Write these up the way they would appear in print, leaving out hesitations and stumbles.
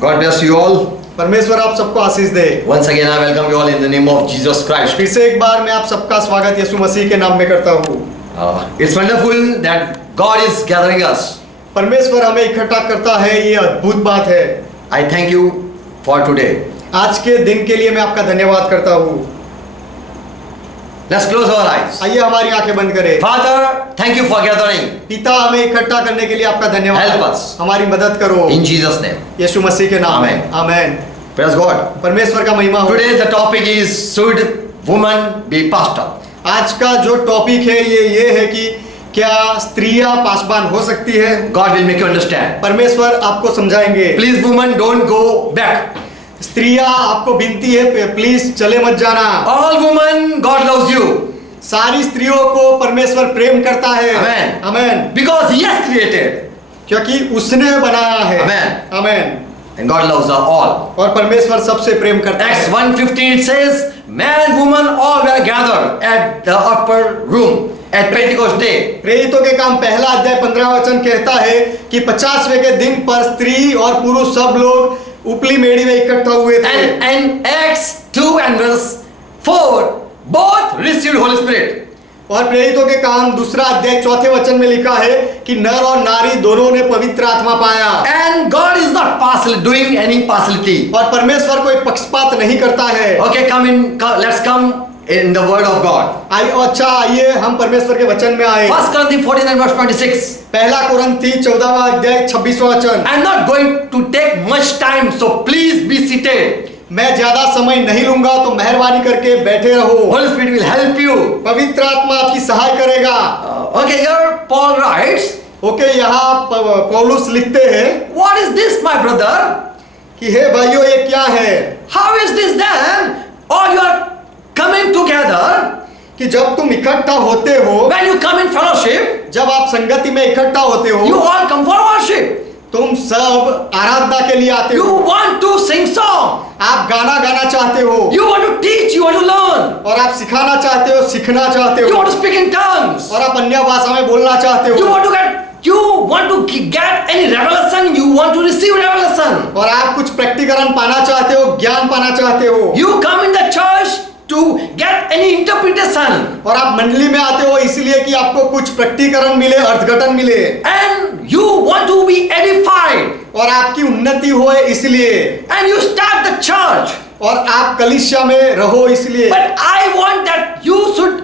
God bless you all. परमेश्वर आप सबको आशीष दे। Once again, I welcome you all in the name of Jesus Christ. फिर से एक बार मैं आप सबका स्वागत यीशु मसीह के नाम में करता हूँ। It's wonderful that God is gathering us. परमेश्वर हमें इकट्ठा करता है, ये अद्भुत बात है। I thank you for today. आज के दिन के लिए मैं आपका धन्यवाद करता हूँ। Let's close our eyes. आइए हमारी आंखें बंद करें। Father, thank you for gathering. पिता, हमें इकट्ठा करने के लिए आपका धन्यवाद। Help us. हमारी मदद करो In Jesus' name. यीशु मसीह के नाम में। आमेन। Praise God. परमेश्वर का महिमा हो। Today the topic is, should woman be pastor? आज का जो टॉपिक है ये है कि क्या स्त्रियां पासबान हो सकती है? God will make you understand. परमेश्वर आपको समझाएंगे। Please woman, don't go back. स्त्रियां, आपको विनती है, प्लीज चले मत जाना। All women, God loves you. सारी स्त्रियों को परमेश्वर प्रेम करता है। Amen. Amen. Because He has created. क्योंकि उसने बनाया है। Amen. Amen. And God loves us all. और परमेश्वर सबसे प्रेम करता है। Acts 1:15 it says, man, woman, all were gathered at the upper room at Pentecost day. प्रेरितों के काम पहला अध्याय 15 वचन कहता है कि 50वें के दिन पर स्त्री और पुरुष सब लोग उपली मेड़ी में इकट्ठा हुए थे। And Acts 2 and verse 4 both received Holy Spirit. और प्रेरितों के काम दूसरा अध्याय 4 वचन में लिखा है कि नर और नारी दोनों ने पवित्र आत्मा पाया। And God is not partial, doing any partiality. और परमेश्वर कोई पक्षपात नहीं करता है। Okay, let's come in the word of God. आइए हम परमेश्वर के वचन में आए। 1 Corinthians 14 and verse 26. पहला कुरिन्थी 14वां अध्याय 26वां वचन। I'm not going to take much time, so please be seated. मैं ज्यादा समय नहीं लूंगा, तो मेहरबानी करके बैठे रहो। Holy Spirit will help you. पवित्र आत्मा आपकी सहाय करेगा। Okay, here Paul writes. Okay, यहाँ पौलुस लिखते हैं, What is this, my brother? कि हे भाइयों, ये क्या है? How is this then? All you are coming together. कि जब तुम इकट्ठा होते हो, When you come in fellowship, जब आप संगति में इकट्ठा होते हो, you all come for worship. तुम सब आराधना के लिए आते You हो। want to sing song. आप गाना गाना चाहते हो, You want to teach. You want to learn. और आप सिखाना चाहते हो, सीखना चाहते You हो, want to speak in tongues. और आप अन्य भाषा में बोलना चाहते You हो, want to get any revelation. You want to receive revelation. और आप कुछ प्रैक्टिकरण पाना चाहते हो, ज्ञान पाना चाहते हो, You come in the church to get any interpretation. और आप मंडली में आते हो इसलिए कि आपको कुछ प्रैक्टिकरण मिले, अर्थघटन मिले, And you want to be edified. और आपकी उन्नति हो इसलिए, And you start the church. और आप कलीसिया में रहो इसलिए। But I want that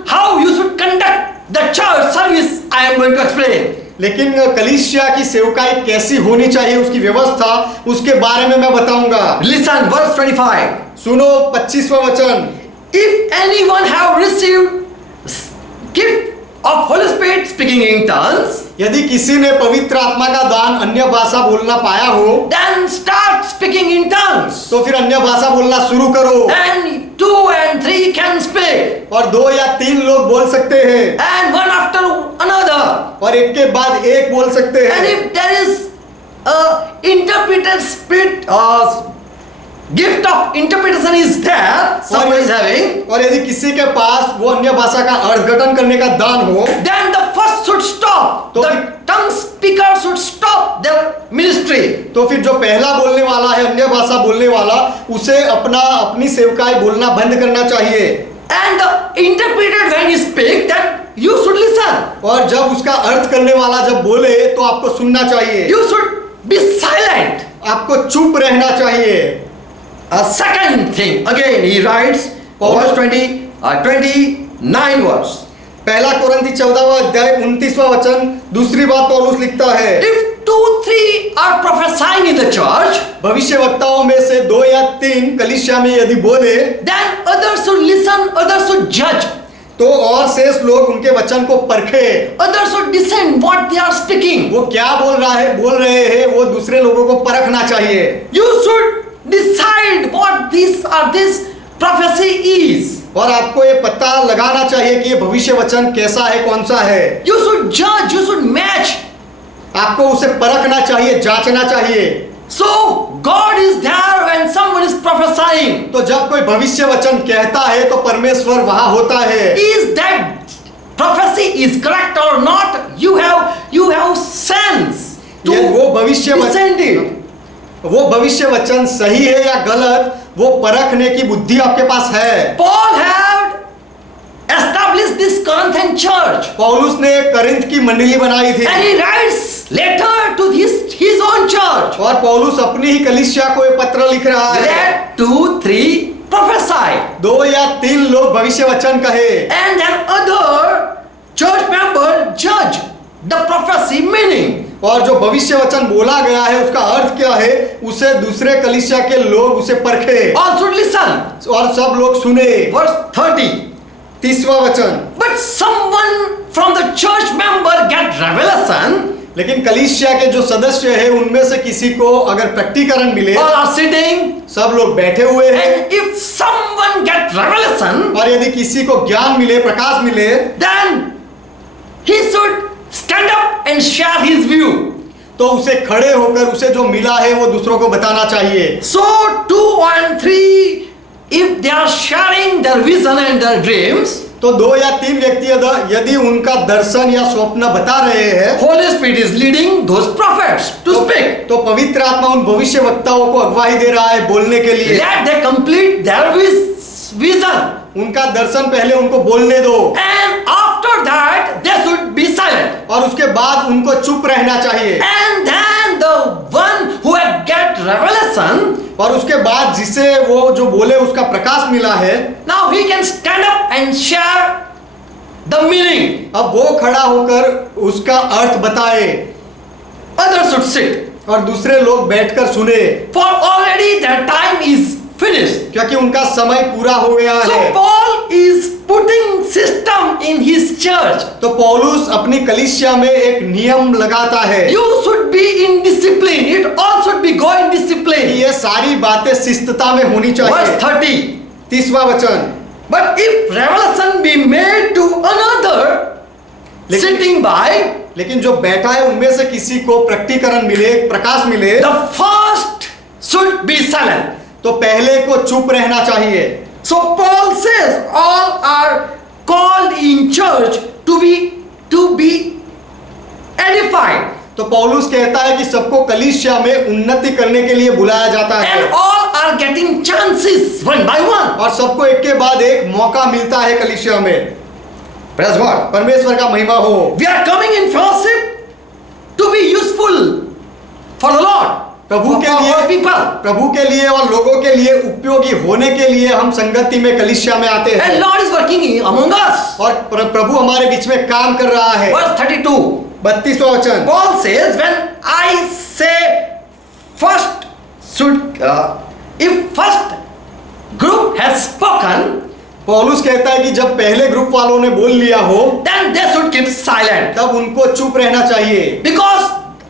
how you should conduct the church service. I am going to explain. लेकिन कलीसिया की सेवकाई कैसी होनी चाहिए, उसकी व्यवस्था, उसके बारे में मैं बताऊंगा। Listen, verse 25. सुनो 25वां वचन। If anyone have received gift of Holy Spirit speaking in tongues, यदि किसी ने पवित्र आत्मा का दान अन्य भाषा बोलना पाया हो, then start speaking in tongues. तो फिर अन्य भाषा बोलना शुरू करो। And 2 and 3 can speak. और 2 या 3 लोग बोल सकते हैं, And one after another. और एक के बाद एक बोल सकते And हैं। if there is a interpreter spirit or gift of interpretation is there, someone is having, और यदि किसी के पास वो अन्य भाषा का अर्थघटन करने का दान हो, then the first should stop. तो The tongue speaker should stop their ministry. तो फिर जो पहला बोलने वाला है, अन्य भाषा बोलने वाला, उसे अपनी सेवकाई बोलना बंद करना चाहिए। And the interpreter when he speak, then you should listen. और जब उसका अर्थ करने वाला जब बोले तो आपको सुनना चाहिए, You should be silent. आपको चुप रहना चाहिए। A second thing, again he writes, verse 29 verse. पहला कुरिन्थी 14वां अध्याय 29वां वचन, दूसरी बात पौलुस लिखता है, If 2-3 are prophesying in the church, भविष्यवक्ताओं में से 2 या 3 कलीसिया में यदि बोले, then others should listen, others should judge, तो और शेष लोग उनके वचन को परखे, others should discern what they are speaking. वो क्या बोल रहे हैं, वो दूसरे लोगों को परखना चाहिए। You should decide what this prophecy is. और आपको ये पता लगाना चाहिए कि ये भविष्य वचन कैसा है, कौन सा है। You should judge, you should match. आपको उसे परखना चाहिए, जांचना चाहिए। So God is there when someone is prophesying. तो जब कोई भविष्य वचन कहता है तो परमेश्वर वहां होता है। Is that prophecy is correct or not? You have sense to ये वो भविष्य discern it. वो भविष्य वचन सही है या गलत, वो परखने की बुद्धि आपके पास है। Paul had established this Corinthian church, पौलुस ने करिंथ की मंडली बनाई थी and he writes letter to his own church. और पौलुस अपनी ही कलीसिया को ये पत्र लिख रहा है। Let 2-3 prophesy, 2 या 3 लोग भविष्य वचन कहे and then other church member judge the prophecy meaning. और जो भविष्य वचन बोला गया है उसका अर्थ क्या है, उसे दूसरे कलीसिया के लोग उसे परखे All should listen. और सब लोग सुने। Verse 30. 30वां वचन, But someone from the church member get revelation, लेकिन कलीसिया के जो सदस्य है उनमें से किसी को अगर प्रकटीकरण मिले, all are sitting, सब लोग बैठे हुए हैं, and if someone get revelation, और यदि किसी को ज्ञान मिले, प्रकाश मिले, then he should stand up and share his view. तो उसे खड़े होकर उसे जो मिला है वो दूसरों को बताना चाहिए। So 2 and 3, if they are sharing their vision and their dreams, तो 2 या 3 व्यक्ति यदि उनका दर्शन या स्वप्न बता रहे हैं, Holy Spirit is leading those prophets to speak. तो पवित्र आत्मा उन भविष्य वक्ताओं को अगुवाई दे रहा है बोलने के लिए। Let they complete their vision, उनका दर्शन पहले उनको बोलने दो, and after that they should be silent. और उसके बाद उनको चुप रहना चाहिए। And then the one who had get revelation, और उसके बाद जिसे वो जो बोले उसका प्रकाश मिला है, now he can stand up and share the meaning. अब वो खड़ा होकर उसका अर्थ बताए Others should sit, और दूसरे लोग बैठकर सुने, for already their time is finished. क्योंकि उनका समय पूरा हो गया So है। Paul is putting system in his church. तो पौलुस अपनी कलीसिया में एक नियम लगाता है You should be in discipline. It all should be go in कि discipline. ये सारी बातें शिस्तता में होनी Verse चाहिए। 30. 30वां वचन, But if revelation be made to another sitting by, लेकिन जो बैठा है उनमें से किसी को प्रकटीकरण मिले, प्रकाश मिले, the first should be silent. तो पहले को चुप रहना चाहिए। So Paul says all are called in church to be edified, तो पौलुस कहता है कि सबको कलीसिया में उन्नति करने के लिए बुलाया जाता है, and all are getting chances one by one. और सबको एक के बाद एक मौका मिलता है कलीसिया में। Praise God. परमेश्वर का महिमा हो। We are coming in fellowship to be useful for the Lord, प्रभु के for लिए, our people. प्रभु के लिए और लोगों के लिए उपयोगी होने के लिए हम संगति में कलीसिया में आते And हैं, Lord is working among us. और प्रभु हमारे बीच में काम कर रहा है। Verse 32. 32वां वचन, Paul says, when I say first should, if first group has spoken, पौलुस कहता है कि जब पहले ग्रुप वालों ने बोल लिया हो, then they should keep silent. तब उनको चुप रहना चाहिए, Because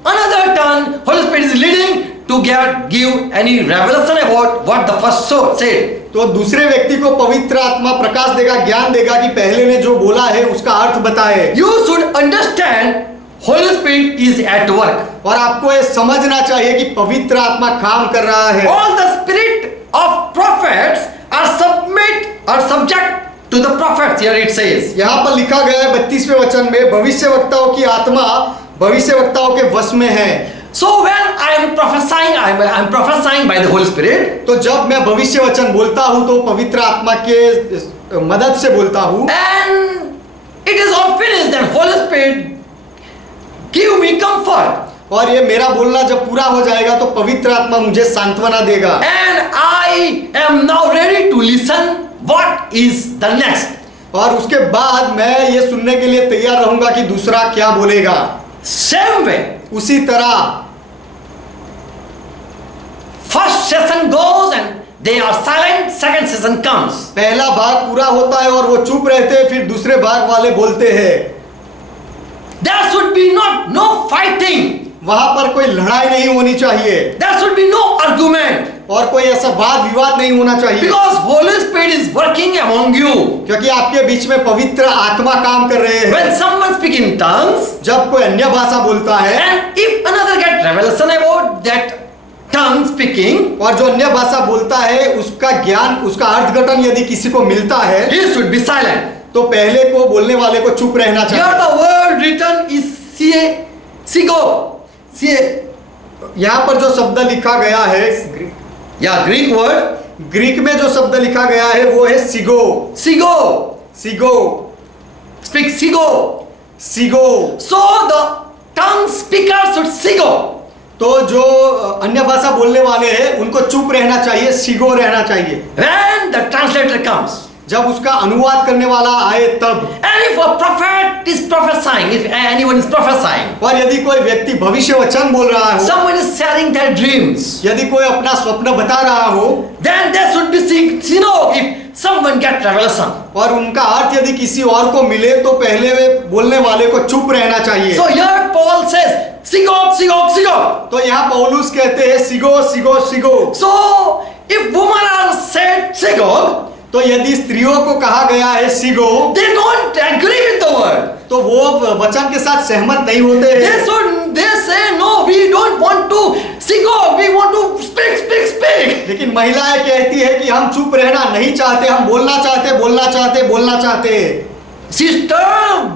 another turn, Holy Spirit is leading to give any revelation about what the first said. तो दूसरे व्यक्ति को पवित्र आत्मा प्रकाश देगा, ज्ञान देगा कि पहले ने जो बोला है उसका अर्थ बताए। You should understand Holy Spirit is at work. और आपको ये समझना चाहिए कि पवित्र आत्मा काम कर रहा है। All the spirit of prophets are subject to the prophets. Here it says. यहाँ पर लिखा गया है 32वें वचन में, भविष्यवक्ताओं की आत्मा भविष्यवक्ताओं के वश में है। So when I am prophesying, I am prophesying by the Holy Spirit. तो जब मैं भविष्य वचन बोलता हूँ तो पवित्र आत्मा के मदद से बोलता हूँ, And it is all finished, then Holy Spirit give me comfort. और ये मेरा बोलना जब पूरा हो जाएगा तो पवित्र आत्मा मुझे सांत्वना देगा, And I am now ready to listen what is the next. और उसके बाद मैं ये सुनने के लिए तैयार रहूंगा कि दूसरा क्या बोलेगा। Same way, उसी तरह first session goes and they are silent, second session comes. पहला भाग पूरा होता है और वो चुप रहते हैं, फिर दूसरे भाग वाले बोलते हैं। There should be no fighting. वहां पर कोई लड़ाई नहीं होनी चाहिए, There should be no argument. और कोई ऐसा वाद विवाद नहीं होना चाहिए, Because Holy Spirit is working among you. क्योंकि आपके बीच में पवित्र आत्मा काम कर रहे हैं। When someone speaks in tongues, जब कोई अन्य भाषा बोलता है and if another get revelation about that tongue speaking, और जो अन्य भाषा बोलता है उसका ज्ञान, उसका अर्थघटन यदि किसी को मिलता है he should be silent. तो पहले को बोलने वाले को चुप रहना Here चाहिए। the word written is sigo. यहाँ पर जो शब्द लिखा गया है, Yeah, Greek word, ग्रीक में जो शब्द लिखा गया है वो है सिगो। sigo. सिगो, Speak sigo. सिगो। So the tongue speaker should sigo. तो जो अन्य भाषा बोलने वाले हैं उनको चुप रहना चाहिए, सिगो रहना चाहिए। When the translator comes. जब उसका अनुवाद करने वाला आए तब। And if a prophet is prophesying, if anyone is prophesying, और यदि कोई व्यक्ति भविष्य वचन बोल रहा हो, someone is sharing their dreams, यदि कोई अपना स्वप्न बता रहा हो, then they should be sigo if someone get revelation. और उनका अर्थ यदि किसी और को मिले तो पहले वे बोलने वाले को चुप रहना चाहिए। So here Paul says, sigo, sigo, sigo. तो यहाँ पौलुस कहते हैं सिगो सिगो सिगो। So if women are said sigo, तो यदि स्त्रियों को कहा गया है सिगो, they don't agree with the word. तो वो वचन के साथ सहमत नहीं होते हैं। They say no, we don't want to sigo, we want to speak. लेकिन महिलाएं कहती है कि हम चुप रहना नहीं चाहते, हम बोलना चाहते। Sister,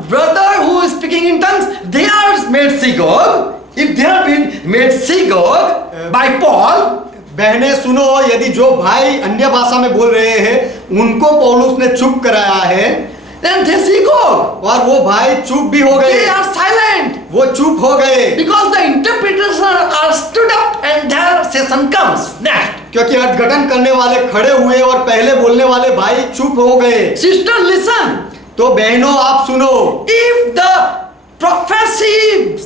brother who is speaking in tongues, they are made sigo. If they have been made sigo by Paul, बहनें सुनो, यदि जो भाई अन्य भाषा में बोल रहे हैं उनको पौलुस ने चुप कराया है, then they sigo. और वो भाई चुप भी हो They गए, are silent वो चुप हो गए, because the interpreters are stood up and their session comes next. क्योंकि अर्थघटन करने वाले खड़े हुए और पहले बोलने वाले भाई चुप हो गए। Sister, listen. तो बहनों आप सुनो, If the prophecy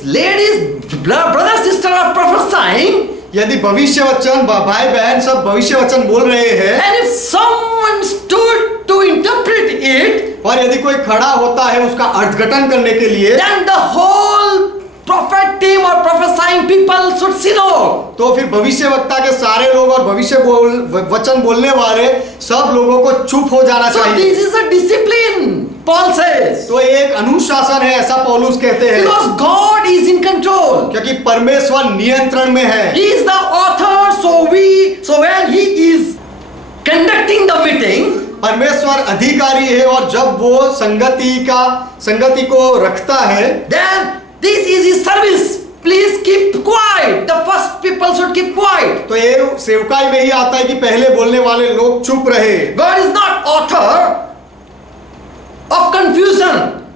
ladies, brother, sister are prophesying, यदि भविष्य वचन भाई बहन सब भविष्य वचन बोल रहे हैं, and if someone stood to interpret it, और यदि कोई खड़ा होता है उसका अर्थघटन करने के लिए, then the whole prophet team or prophesying people should sigo. तो फिर भविष्य वक्ता के सारे लोग और वचन बोलने वाले सब लोगों को चुप हो जाना So चाहिए। this is a discipline, Paul says, तो एक अनुशासन है, ऐसा पौलुस कहते हैं, because God is in control. क्योंकि परमेश्वर नियंत्रण में है। He is the author, so when he is conducting the meeting, परमेश्वर अधिकारी है और जब वो संगति को रखता है, then this is his service. Please keep quiet. The first people should keep quiet. तो ये सेवकाई में ही आता है कि पहले बोलने वाले लोग चुप रहे। God is not author of confusion.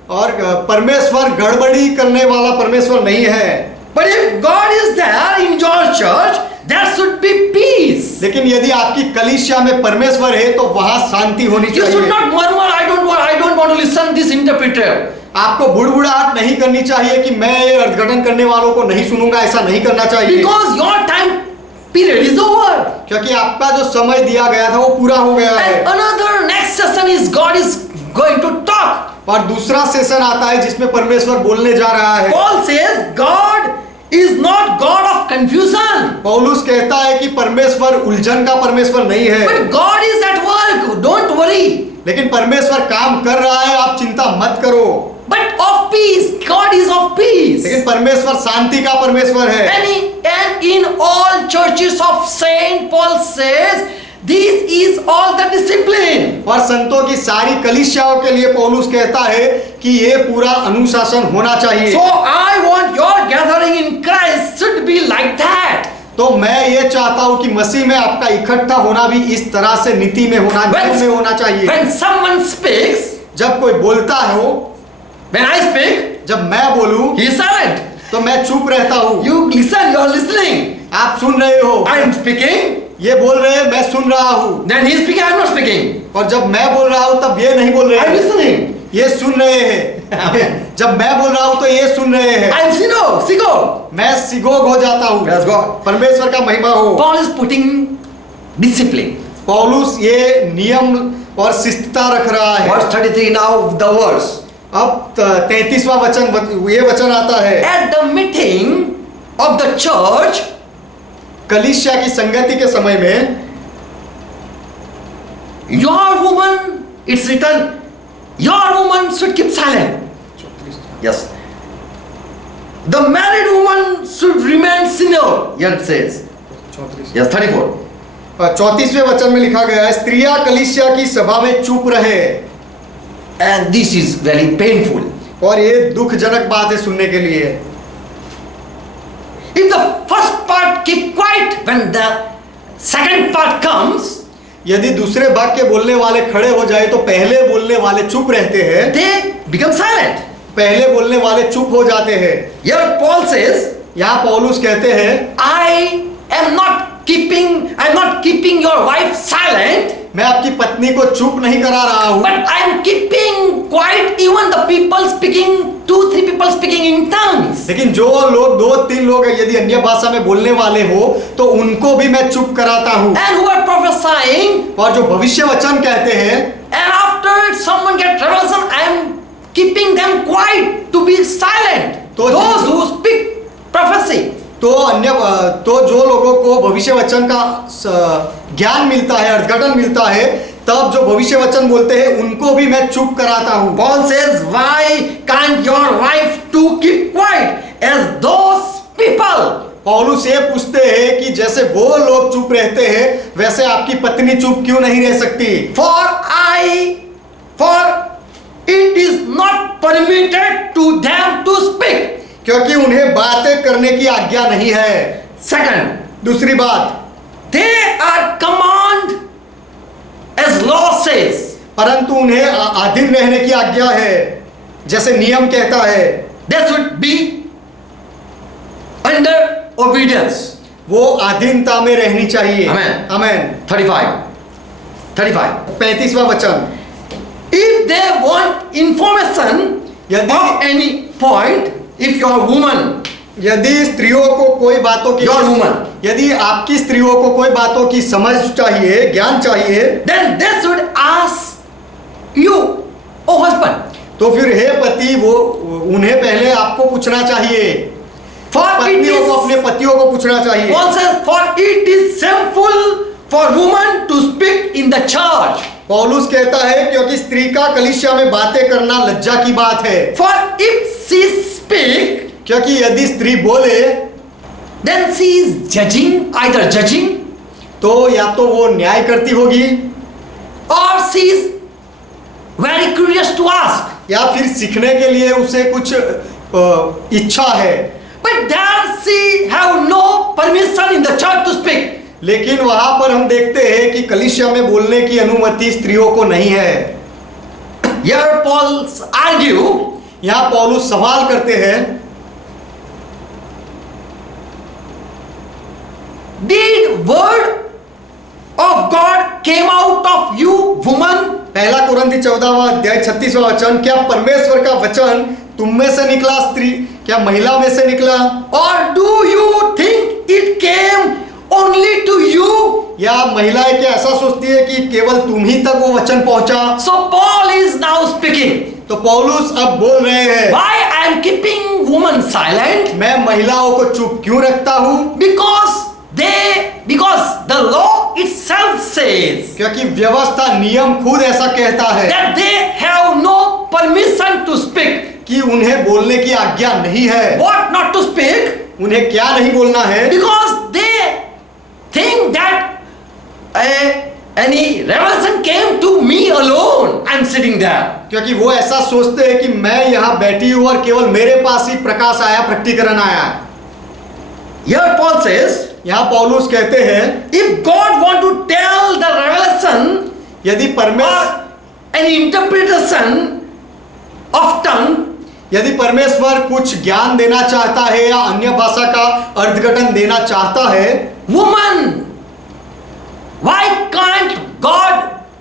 और परमेश्वर गड़बड़ी करने वाला परमेश्वर नहीं है। But if God is there in your church, there should be peace. लेकिन यदि आपकी कलीसिया में परमेश्वर है तो वहां शांति होनी You should चाहिए। not murmur, I don't want to listen this interpreter. आपको बुड़बुड़ाहट नहीं करनी चाहिए कि मैं ये अर्थघटन करने वालों को नहीं सुनूंगा, ऐसा नहीं करना चाहिए। Because your time period is over. क्योंकि आपका जो समय दिया गया था वो पूरा हो गया है। And another next session is God is going to talk. और दूसरा सेशन आता है जिसमें परमेश्वर बोलने जा रहा है। Paul says God is not God of confusion. पौलुस कहता है कि परमेश्वर उलझन का परमेश्वर नहीं है, But God is at work. Don't worry. लेकिन परमेश्वर काम कर रहा है, आप चिंता मत करो। But of peace. God is of peace. लेकिन परमेश्वर शांति का परमेश्वर है। And in all churches of Saint Paul says, this is all the discipline. और संतों की सारी कलीसियाओं के लिए पौलुस कहता है कि ये पूरा अनुशासन होना चाहिए। So I want your gathering in Christ should be like that. तो मैं ये चाहता हूँ कि मसीह में आपका इकट्ठा होना भी इस तरह से नीति में होना चाहिए। When someone speaks, जब कोई बोलता हो, when I speak, जब मैं बोलूं, he is silent. तो मैं चुप रहता हूँ। You listen, you are listening. आप सुन रहे हो, I am speaking, ये बोल रहे हैं, मैं सुन रहा हूँ। then he is speaking, I am not speaking. और जब मैं बोल रहा हूँ तब ये नहीं बोल रहे I am हैं, listening. ये सुन रहे हैं। जब मैं बोल रहा हूँ तो ये सुन रहे हैं। I am sigo. मैं सिगोग हो जाता हूँ। Praise God. परमेश्वर का महिमा हो। Paul is putting discipline. पौलुस ये नियम और शिस्तता रख रहा है। Verse 33 now the verse. अब 33वां वचन, ये वचन आता है, At the meeting of the church, कलीसिया की संगति के समय में, your woman, it's written, your woman should keep silent. Yes. The married woman should remain single. Here it says. Yes, 34. 34वें वचन में लिखा गया है, स्त्रियां कलीसिया की सभा में चुप रहे। And this is very painful. और ये दुखजनक बात है सुनने के लिए। if the first part keep quiet when the second part comes, यदि दूसरे भाग के बोलने वाले खड़े हो जाए तो पहले बोलने वाले चुप रहते हैं, they become silent. पहले बोलने वाले चुप हो जाते हैं। Here Paul says, यहाँ पौलुस कहते हैं, I'm not keeping your wife silent, मैं आपकी पत्नी को चुप नहीं करा रहा हूँ, but I am keeping quiet even the people speaking, 2-3 people speaking in tongues. लेकिन जो लोग 2-3 लोग यदि अन्य भाषा में बोलने वाले हो तो उनको भी मैं चुप कराता हूँ। And who are prophesying, और जो भविष्य वचन कहते हैं, and after someone get revelation, I am keeping them quiet to be silent. तो Those who speak prophecy. तो जो लोगों को भविष्य वचन का ज्ञान मिलता है, अर्थ मिलता है, तब जो भविष्य वचन बोलते हैं उनको भी मैं चुप कराता हूँ। Paul says, why can't your wife to keep quiet as those people? पौलुस ये पूछते हैं कि जैसे वो लोग चुप रहते हैं वैसे आपकी पत्नी चुप क्यों नहीं रह सकती? For it is not permitted to them to speak. क्योंकि उन्हें बातें करने की आज्ञा नहीं है। Second, दूसरी बात, they are command as law says. परंतु उन्हें अधीन रहने की आज्ञा है, जैसे नियम कहता है। They should be under obedience. वो अधीनता में रहनी चाहिए। Amen. आमेन। 35वां वचन, If they want information of any point, if your woman, यदि स्त्रियों को कोई बातों की, your woman, यदि आपकी स्त्रियों को कोई बातों की समझ चाहिए, ज्ञान चाहिए, then they should ask you, oh husband. तो फिर हे पति, वो उन्हें पहले आपको पूछना चाहिए। पत्नियों को अपने पतियों को पूछना चाहिए। Paul says, for it is shameful for woman to speak in the church. पौलुस कहता है क्योंकि स्त्री का कलीसिया में बातें करना लज्जा की बात है। For if she speak, क्योंकि यदि स्त्री बोले, then she is either judging, तो या तो वो न्याय करती होगी, or she is very curious to ask, या फिर सीखने के लिए उसे कुछ इच्छा है। but there she have no permission in the church to speak. लेकिन वहां पर हम देखते हैं कि कलीसिया में बोलने की अनुमति स्त्रियों को नहीं है। Here Paul argue, यहाँ पौलुस सवाल करते हैं, did word of God came out of you, woman? पहला कुरिन्थी 14वां अध्याय 36वां वचन, क्या परमेश्वर का वचन तुम में से निकला स्त्री, क्या महिला में से निकला? Or do you think it came only to you? या महिलाएं क्या ऐसा सोचती है कि केवल तुम ही तक वो वचन पहुंचा? So Paul is now speaking. तो पौलुस अब बोल रहे हैं, Why I am keeping woman silent? मैं महिलाओं को चुप क्यों रखता हूँ? Because the law itself says क्योंकि व्यवस्था, नियम खुद ऐसा कहता है that they have no permission to speak. कि उन्हें बोलने की आज्ञा नहीं है। What not to speak? उन्हें क्या नहीं बोलना है? Because they think that any revelation came to me alone. I am sitting there. क्योंकि वो ऐसा सोचते हैं कि मैं यहाँ बैठी हूँ और केवल मेरे पास ही प्रकाश आया, प्रकटीकरण आया। Here Paul says, यहाँ पौलुस कहते हैं, if God want to tell the revelation यदि or an interpretation of tongue, यदि परमेश्वर कुछ ज्ञान देना चाहता है या अन्य भाषा का अर्थघटन देना चाहता है, woman, why can't God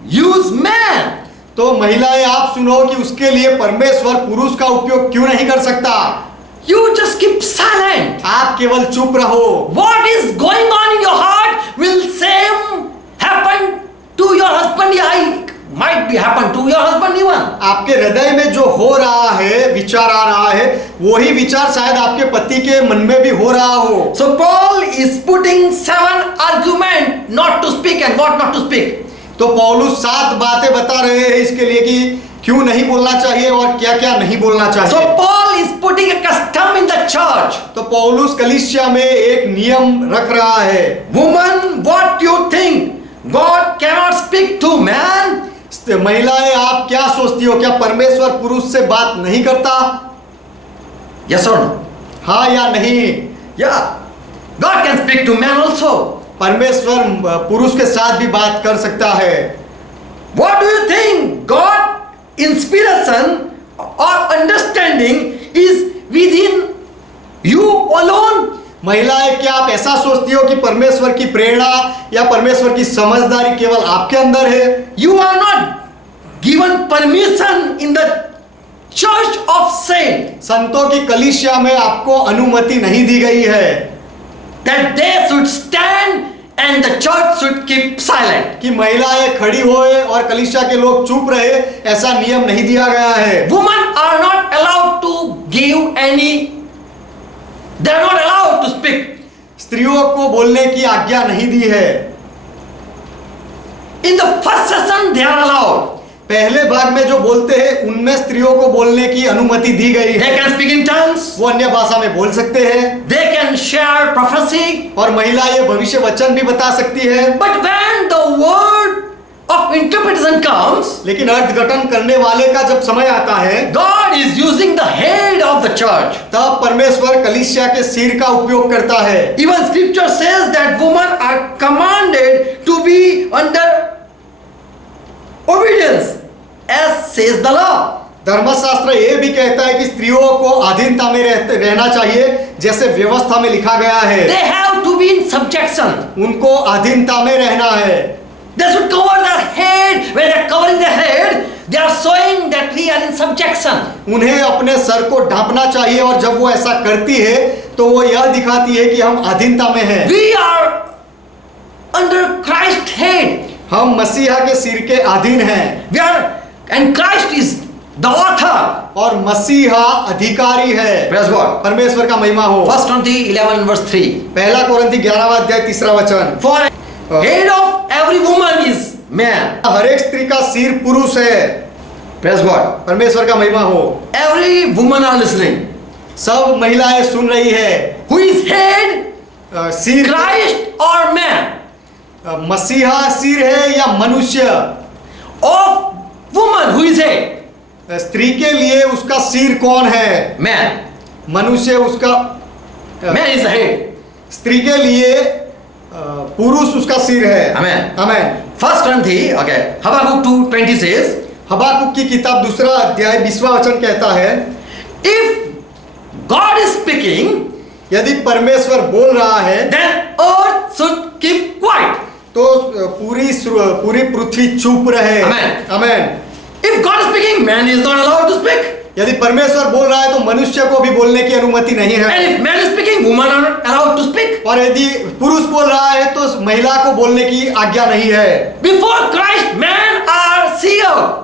use man? तो महिलाएं आप सुनो कि उसके लिए परमेश्वर पुरुष का उपयोग क्यों नहीं कर सकता? You just keep silent. आप केवल चुप रहो। What is going on in your heart will same happen to your husband. Yeah, might be happen to your husband even. आपके हृदय में जो हो रहा है, विचार आ रहा है, वही विचार शायद आपके पति के मन में भी हो रहा हो। So Paul is putting 7 arguments not to speak and what not to speak. तो पौलुस 7 बातें बता रहे हैं इसके लिए कि क्यों नहीं बोलना चाहिए और क्या क्या नहीं बोलना चाहिए। So Paul is putting a custom in the church. तो पौलुस कलीसिया में एक नियम रख रहा है। Woman, what you think? God cannot speak to man? महिलाएं आप क्या सोचती हो, क्या परमेश्वर पुरुष से बात नहीं करता? Yes or no? हाँ या नहीं? Yeah. God can speak to man also. परमेश्वर पुरुष के साथ भी बात कर सकता है। What do you think? God inspiration or understanding is within you alone? महिलाएं, क्या आप ऐसा सोचती हो कि परमेश्वर की प्रेरणा या परमेश्वर की समझदारी केवल आपके अंदर है? You are not given permission in the church of saints संतों की कलीसिया में आपको अनुमति नहीं दी गई है that they should stand and the church should keep silent. कि महिलाएं खड़ी होए और कलीसिया के लोग चुप रहे, ऐसा नियम नहीं दिया गया है। Women are not allowed to give any, they are not allowed to speak. स्त्रियों को बोलने की आज्ञा नहीं दी है। In the first session they are allowed. पहले भाग में जो बोलते हैं उनमें स्त्रियों को बोलने की अनुमति दी गई They है। can speak in tongues. वो अन्य भाषा में बोल सकते हैं They can share prophecy. और महिला ये भविष्य वचन भी बता सकती है। But when the word of interpretation comes, लेकिन अर्थघटन करने वाले का जब समय आता है, God is using the head of the church. तब परमेश्वर कलीसिया के सिर का उपयोग करता है। Even scripture says that women are commanded to be under obedience, as says the law. धर्मशास्त्र ये भी कहता है कि स्त्रियों को अधीनता में रहना चाहिए, जैसे व्यवस्था में लिखा गया है। They have to be in subjection. उनको अधीनता में रहना है। They should cover their head. When they are covering their head, they are showing that we are in subjection. उन्हें अपने सर को ढांपना चाहिए और जब वो ऐसा करती है तो वो यह दिखाती है कि हम अधीनता में हैं। We are under Christ's head. हम मसीहा के सिर के अधीन हैं We are, and Christ is the author. और मसीहा अधिकारी है। Praise God. परमेश्वर का महिमा हो। 1 Corinthians 11 verse 3. पहला कोरिन्थी 11वां अध्याय 3रा वचन। For head of every woman is man. हर एक स्त्री का सिर पुरुष है। Praise God. परमेश्वर का महिमा हो। Every woman are listening. सब महिलाएं सुन रही है। Who is head? सिर Christ or man? मसीहा सिर है या मनुष्य? Of woman, who is head? स्त्री के लिए उसका सिर कौन है? Man. मनुष्य उसका Man is the head. स्त्री के लिए पुरुष उसका सिर है। Amen. आमेन। 1 Corinthians, okay. Habakkuk 2:20 says, हबाकुक की किताब 2रा अध्याय 20वां वचन कहता है, if God is speaking, यदि परमेश्वर बोल रहा है then earth should keep quiet. तो पूरी पृथ्वी चुप रहे। Amen. Amen. If God is speaking, man is not allowed to speak. यदि परमेश्वर बोल रहा है तो मनुष्य को भी बोलने की अनुमति नहीं है। And if man is speaking, women are not allowed to speak. और यदि पुरुष बोल रहा है तो महिला को बोलने की आज्ञा नहीं है। Before Christ, men are sealed.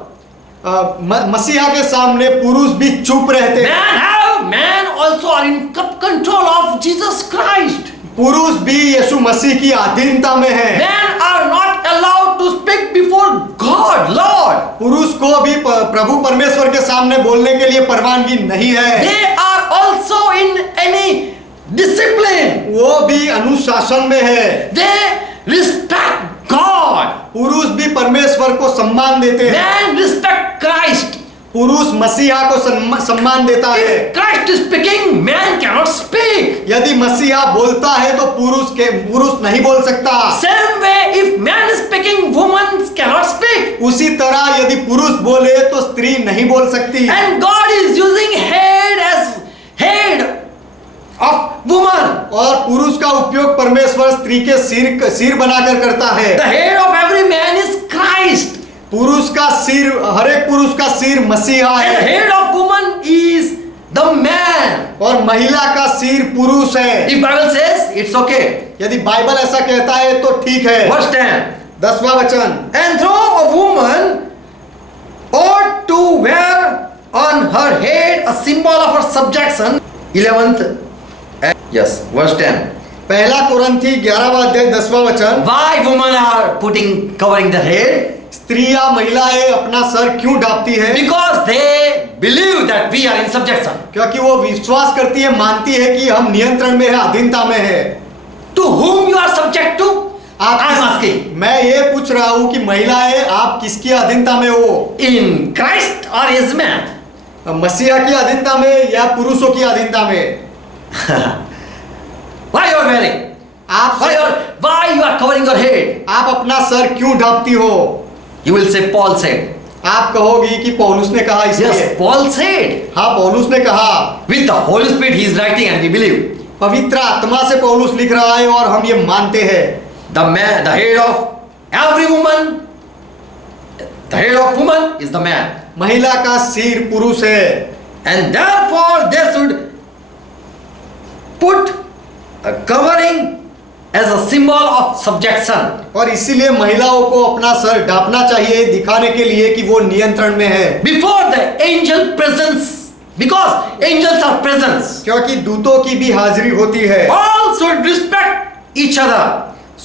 मसीहा के सामने पुरुष भी चुप रहते हैं। Man also are in control of Jesus Christ. पुरुष भी यीशु मसीह की अधीनता में है। Men are not allowed to speak before God, Lord. पुरुष को भी प्रभु परमेश्वर के सामने बोलने के लिए परवानगी नहीं है। They are also in any discipline. वो भी अनुशासन में है। They respect God. पुरुष भी परमेश्वर को सम्मान देते हैं। Man respect Christ. पुरुष मसीहा को सम्मान देता है। If Christ is speaking, man cannot speak. यदि मसीहा बोलता है तो पुरुष नहीं बोल सकता। Same way, if man is speaking, woman cannot speak. उसी तरह यदि पुरुष बोले तो स्त्री नहीं बोल सकती। And God is using head as head of woman. और पुरुष का उपयोग परमेश्वर स्त्री के सिर बनाकर करता है। The head of every man is Christ. पुरुष का सिर, हर एक पुरुष का सिर मसीहा And the है head of woman is the man. और महिला का सिर पुरुष है। If Bible says, it's okay. यदि बाइबल ऐसा कहता है तो ठीक है। Verse 10. 10वां वचन। And though a woman ought to wear on her head a symbol of her subjection. 11th. Yes, verse 10. पहला कोरिन्थी 11वां अध्याय 10वां वचन। Why women are covering their head? स्त्रियां महिलाएं अपना सर क्यों ढांपती है? Because they believe that we are in subjection. क्योंकि वो विश्वास करती है, मानती है कि हम नियंत्रण में है, अधीनता में है। To whom you are subject to? I am asking. मैं ये पूछ रहा हूँ कि महिलाएं आप किसकी अधीनता में हो? In Christ or as man? मसीहा की अधीनता में या पुरुषों की अधीनता में? Why you are wearing? Why you are covering your head? आप अपना सर क्यों ढांपती हो? You will say Paul said. आप कहोगी कि पौलुस ने कहा इसलिए। Yes, Paul said. हाँ, पौलुस ने कहा। With the Holy Spirit he is writing and we believe. पवित्र आत्मा से पौलुस लिख रहा है और हम ये मानते हैं। The man, the head of every woman, the head of woman is the man. महिला का सिर पुरुष है। And therefore they should put a covering as a symbol of subjection. और इसीलिए महिलाओं को अपना सर ढांपना चाहिए, दिखाने के लिए कि वो नियंत्रण में है। Before the angel presence, because angels are presence. क्योंकि दूतों की भी हाजिरी होती है। All should respect each other.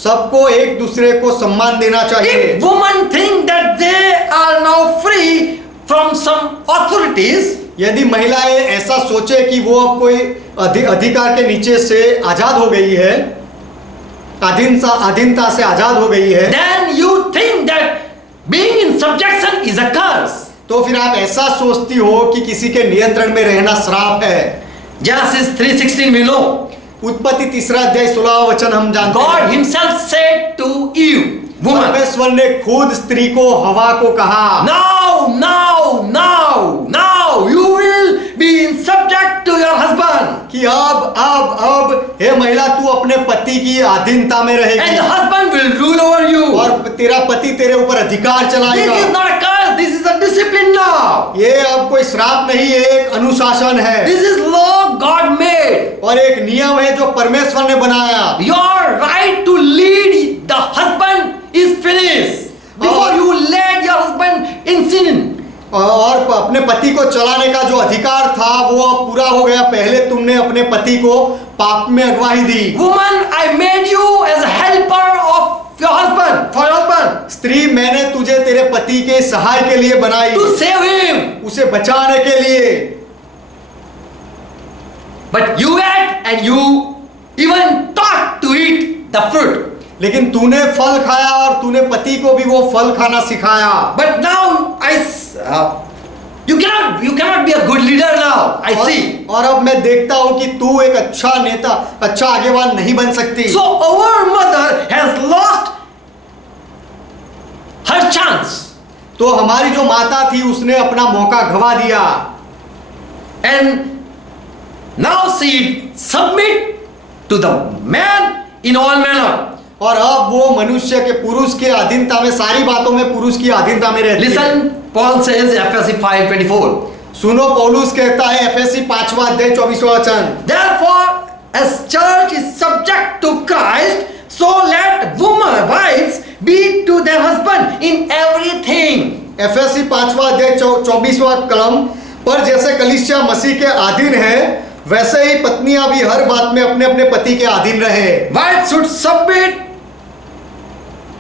सबको एक दूसरे को सम्मान देना चाहिए। If women think that they are now free from some authorities, यदि महिलाएं ऐसा सोचे कि वो अब कोई अधिकार के नीचे से आजाद हो गई है, अधीनता से आजाद हो गई है, then you think that being in subjection is a curse. तो फिर आप ऐसा सोचती हो कि किसी के नियंत्रण में रहना श्राप है। Genesis 3:16 we know. उत्पत्ति 3 अध्याय 16 वचन हम जानते हैं। God himself said to Eve, woman, परमेश्वर ने खुद स्त्री को हवा को कहा, now you will be in subject to your husband. कि अब हे महिला, तू अपने पति की अधीनता में And रहेगी the husband will rule over you. और तेरा पति तेरे ऊपर अधिकार This चलाएगा। is not a curse, this is a discipline now. ये अब कोई श्राप नहीं है, एक अनुशासन है This is law God made. और एक नियम है जो परमेश्वर ने बनाया। Your right to lead the husband is finished before you led your husband in sin. और अपने पति को चलाने का जो अधिकार था वो अब पूरा हो गया। पहले तुमने अपने पति को पाप में अगुवाई दी। Woman, I made you as a helper of your husband, for your husband. स्त्री, मैंने तुझे तेरे पति के सहाय के लिए बनाई, To save him. उसे बचाने के लिए। But you ate and you even taught to eat the fruit. लेकिन तूने फल खाया और तूने पति को भी वो फल खाना सिखाया। But now you cannot be a good leader now. I see. और अब मैं देखता हूं कि तू एक अच्छा नेता, अच्छा आगेवान नहीं बन सकती। So our mother has lost her chance. तो हमारी जो माता थी उसने अपना मौका गवा दिया। And now she submit to the man in all manner. और अब वो मनुष्य के पुरुष के अधीनता में, सारी बातों में पुरुष की अधीनता में रहती है। Listen, Paul says Ephesians 5:24. सुनो, पौलुस कहता है एफएसी 5वां अध्याय 24वां वचन, Therefore, as church is subject to Christ, so let wives be to their husband in everything. Ephesians 5वां अध्याय 24वां कलम, पर जैसे कलीसिया मसीह के अधीन है वैसे ही पत्नियां भी हर बात में अपने अपने पति के अधीन रहे। Wives should submit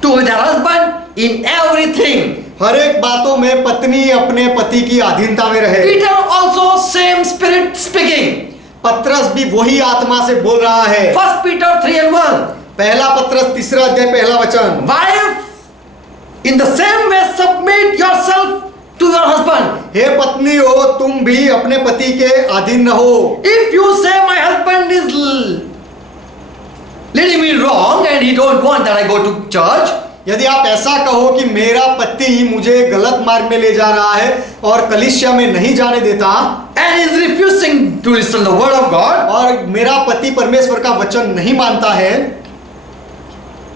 to their husband in everything. हर एक बातों में पत्नी अपने पति की अधीनता में रहे। Peter also same spirit speaking. पत्रस भी वही आत्मा से बोल रहा है। 1 Peter 3:1. पहला पत्रस 3 अध्याय 1 वचन, Wife, in the same way submit yourself to your husband. हे पत्नी हो, तुम भी अपने पति के अधीन रहो। If you say my husband is leading me wrong and he don't want that I go to church, यदि आप ऐसा कहो कि मेरा पति मुझे गलत मार्ग में ले जा रहा है और कलीसिया में नहीं जाने देता, and is refusing to listen the word of God, और मेरा पति परमेश्वर का वचन नहीं मानता है,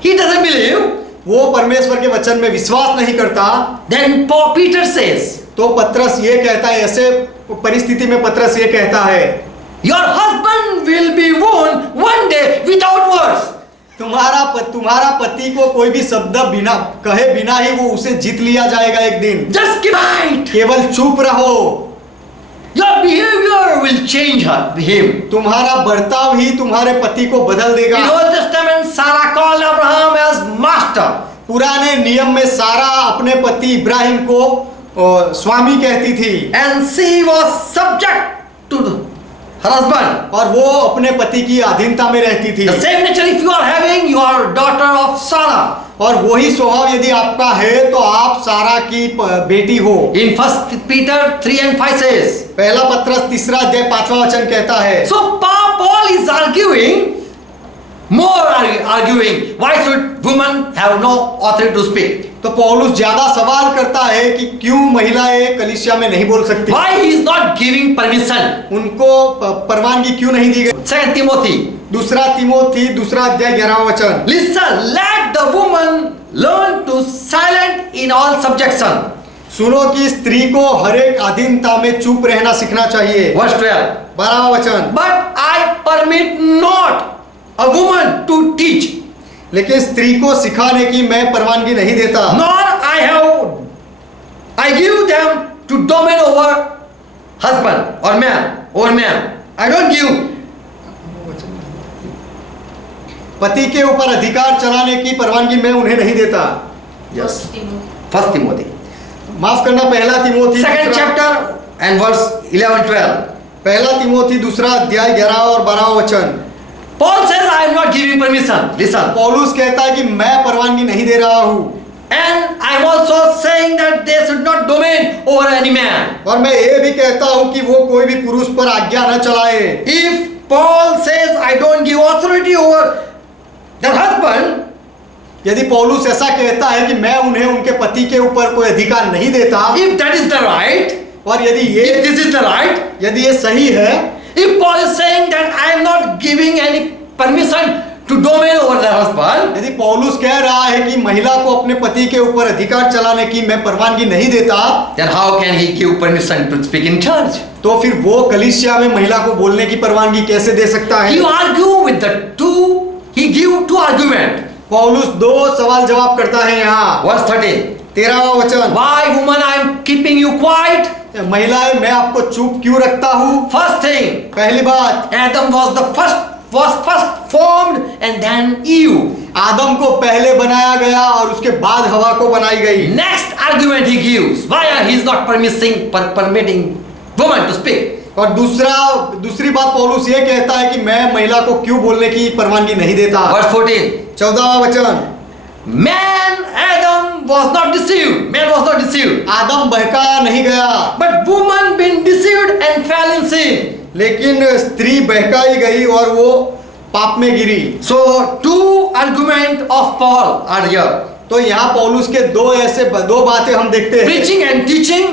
he doesn't believe, वो परमेश्वर के वचन में विश्वास नहीं करता, then Peter says, तो पत्रस ये कहता है, ऐसे परिस्थिति में पत्रस ये कहता है, your husband will be won one day without words. तुम्हारा पति को कोई भी शब्द बिना कहे बिना ही वो उसे जीत लिया जाएगा एक दिन। Just keep quiet. केवल चुप रहो। Your behavior will change him. तुम्हारा बर्ताव ही तुम्हारे पति को बदल देगा। In Old Testament, Sarah called Abraham as master. पुराने नियम में सारा अपने पति इब्राहिम को स्वामी कहती थी। And she was subject to her husband. और वो अपने पति की अधीनता में रहती थी। The same nature if you are having your daughter of Sarah. और वही स्वभाव यदि आपका है तो आप सारा की बेटी हो। In 1 Peter 3:5 says. पहला पत्रस 3 अध्याय 5वां वचन कहता है। So Paul is arguing more arguing. Why should women have no authority to speak? तो पौलुस ज्यादा सवाल करता है कि क्यों महिलाएं कलीसिया में नहीं बोल सकती, Why he is not giving permission? उनको परवानगी क्यों नहीं दी गई। 2 Timothy. दूसरा तिमोथी 2 वचन। Listen, let the woman learn to silent in all subjection. सुनो कि स्त्री को हर एक अधीनता में चुप रहना सीखना चाहिए। Verse 12. 12वां वचन। But I permit not a woman to teach, लेकिन स्त्री को सिखाने की मैं परवानगी नहीं देता, nor I give them to domain over husband or man. I don't give. पति के ऊपर अधिकार चलाने की परवानगी मैं उन्हें नहीं देता। Yes. 1 Timothy. माफ करना, पहला Timothy 2nd chapter and verse 11-12. पहला तिमोथी 2 और 12 वचन। Paul says, I am not giving permission. Listen. पौलुस कहता है कि मैं परवानगी नहीं दे रहा हूँ, And I am also saying that they should not domain over any man. और मैं ये भी कहता हूँ कि वो कोई भी पुरुष पर आज्ञा न चलाए। If Paul says, I don't give authority over their husband, यदि पौलुस ऐसा कहता है कि मैं उन्हें उनके पति के ऊपर कोई अधिकार नहीं देता, if that is the right, और if this is the right, यदि ये सही है, if Paul is saying that I am not giving any permission to domain over their husband, यदि पौलुस कह रहा है कि महिला को अपने पति के ऊपर अधिकार चलाने की मैं परवानगी नहीं देता, then how can he give permission to speak in church? तो फिर वो कलीसिया में महिला को बोलने की परवानगी कैसे दे सकता है। He argue with the two, he give two argument. पौलुस दो सवाल जवाब करता है यहाँ। Verse 13. 13वां वचन। Why woman I am keeping you quiet? महिलाएं, मैं आपको चुप क्यों रखता हूँ। First thing, पहली बात, Adam was first formed and then Eve. आदम को पहले बनाया गया और उसके बाद हवा को बनाई गई। Next argument he gives, why he is not permitting woman to speak. और दूसरी बात पौलुस ये कहता है कि मैं महिला को क्यों बोलने की परवानगी नहीं देता। Verse 14. 14वां वचन। Adam was not deceived. Man was not deceived. आदम बहकाया नहीं गया, But woman been deceived and fell in sin. लेकिन स्त्री बहकाई गई और वो पाप में गिरी। So two argument of Paul are here. तो यहाँ पौलुस के दो बातें हम देखते हैं। Preaching and teaching,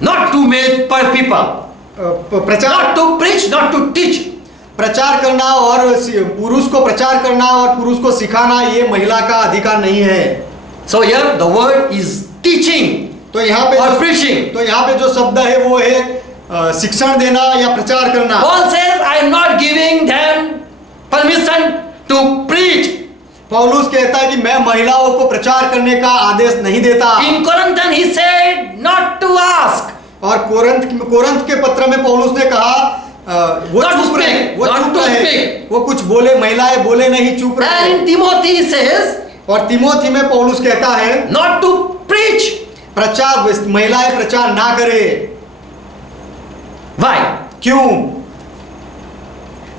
not to make per people. प्रचार Not to preach, not to teach. प्रचार करना और पुरुष को प्रचार करना और पुरुष को सिखाना ये महिला का अधिकार नहीं है। So here the word is teaching तो यहाँ पे or preaching. तो यहाँ पे जो शब्द है वो है शिक्षण देना या प्रचार करना। Paul says, I am not giving them permission to preach. पौलुस कहता है कि मैं महिलाओं को प्रचार करने का आदेश नहीं देता। In Corinthians he said not to ask. और कोरंथ के पत्र में पौलुस ने कहा वो चुप रहे, वो कुछ बोले, महिलाएं बोले नहीं, चुप रहे। And in Timothy he says, और तिमोथी में पौलुस कहता है not to preach. प्रचार, महिलाएं प्रचार ना करे। Why? क्यों?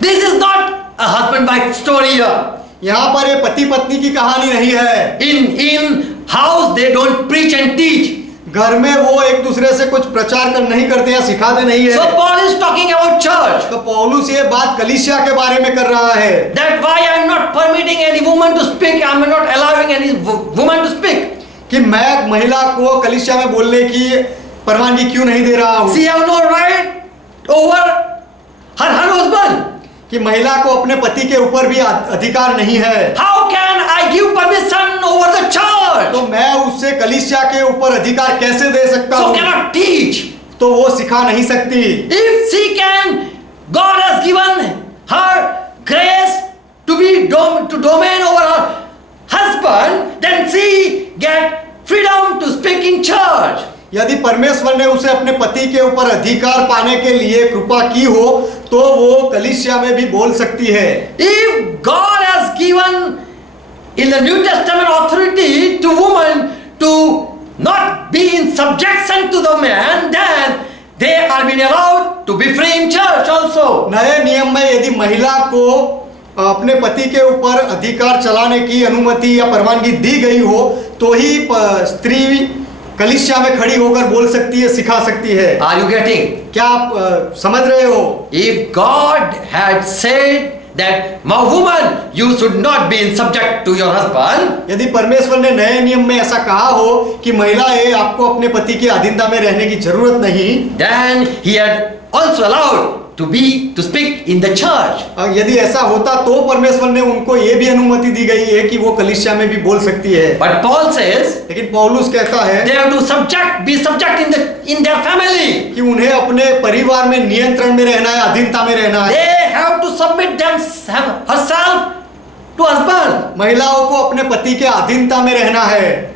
This is not a husband wife story here. यहाँ पर ये पति पत्नी की कहानी नहीं है। In house they don't preach and teach. घर में वो एक दूसरे से कुछ प्रचार कर नहीं करते या सिखाते नहीं है। So Paul is talking about church. तो पौलुस ये बात कलीसिया के बारे में कर रहा है। That why I am not permitting any woman to speak. I am not allowing any woman to speak. कि मैं महिला को कलीसिया में बोलने की परवानगी क्यों नहीं दे रहा हूँ। She have no right over her husband. कि महिला को अपने पति के ऊपर भी अधिकार नहीं है। How can I give permission over the church? तो मैं उससे कलीसिया के ऊपर अधिकार कैसे दे सकता So हूँ। cannot teach. तो वो सिखा नहीं सकती। If she can, God has given her grace to be to domain over her husband, then she get freedom to speak in church. यदि परमेश्वर ने उसे अपने पति के ऊपर अधिकार पाने के लिए कृपा की हो तो वो कलीसिया में भी बोल सकती है। If God has given in the New Testament authority to women to not be in subjection to the man, then they are being allowed to be free in church also. नए नियम में यदि महिला को अपने पति के ऊपर अधिकार चलाने की अनुमति या परवानगी दी गई हो तो ही स्त्री कलीसिया में खड़ी होकर बोल सकती है, सिखा सकती है। Are you getting? क्या आप समझ रहे हो? If God had said that, my woman, you should not be in subject to your husband, यदि परमेश्वर ने नए नियम में ऐसा कहा हो कि महिलाएं आपको अपने पति की अधीनता में रहने की जरूरत नहीं, then he had also allowed to speak in the church. यदि ऐसा होता तो परमेश्वर ने उनको ये भी अनुमति दी गई है कि वो कलीसिया में भी बोल सकती है। But Paul says लेकिन पौलुस कहता है they have to be subject in their family. कि उन्हें अपने परिवार में नियंत्रण में रहना है, अधीनता में रहना है। They have to submit herself to husband. महिलाओं को अपने पति के अधीनता में रहना है।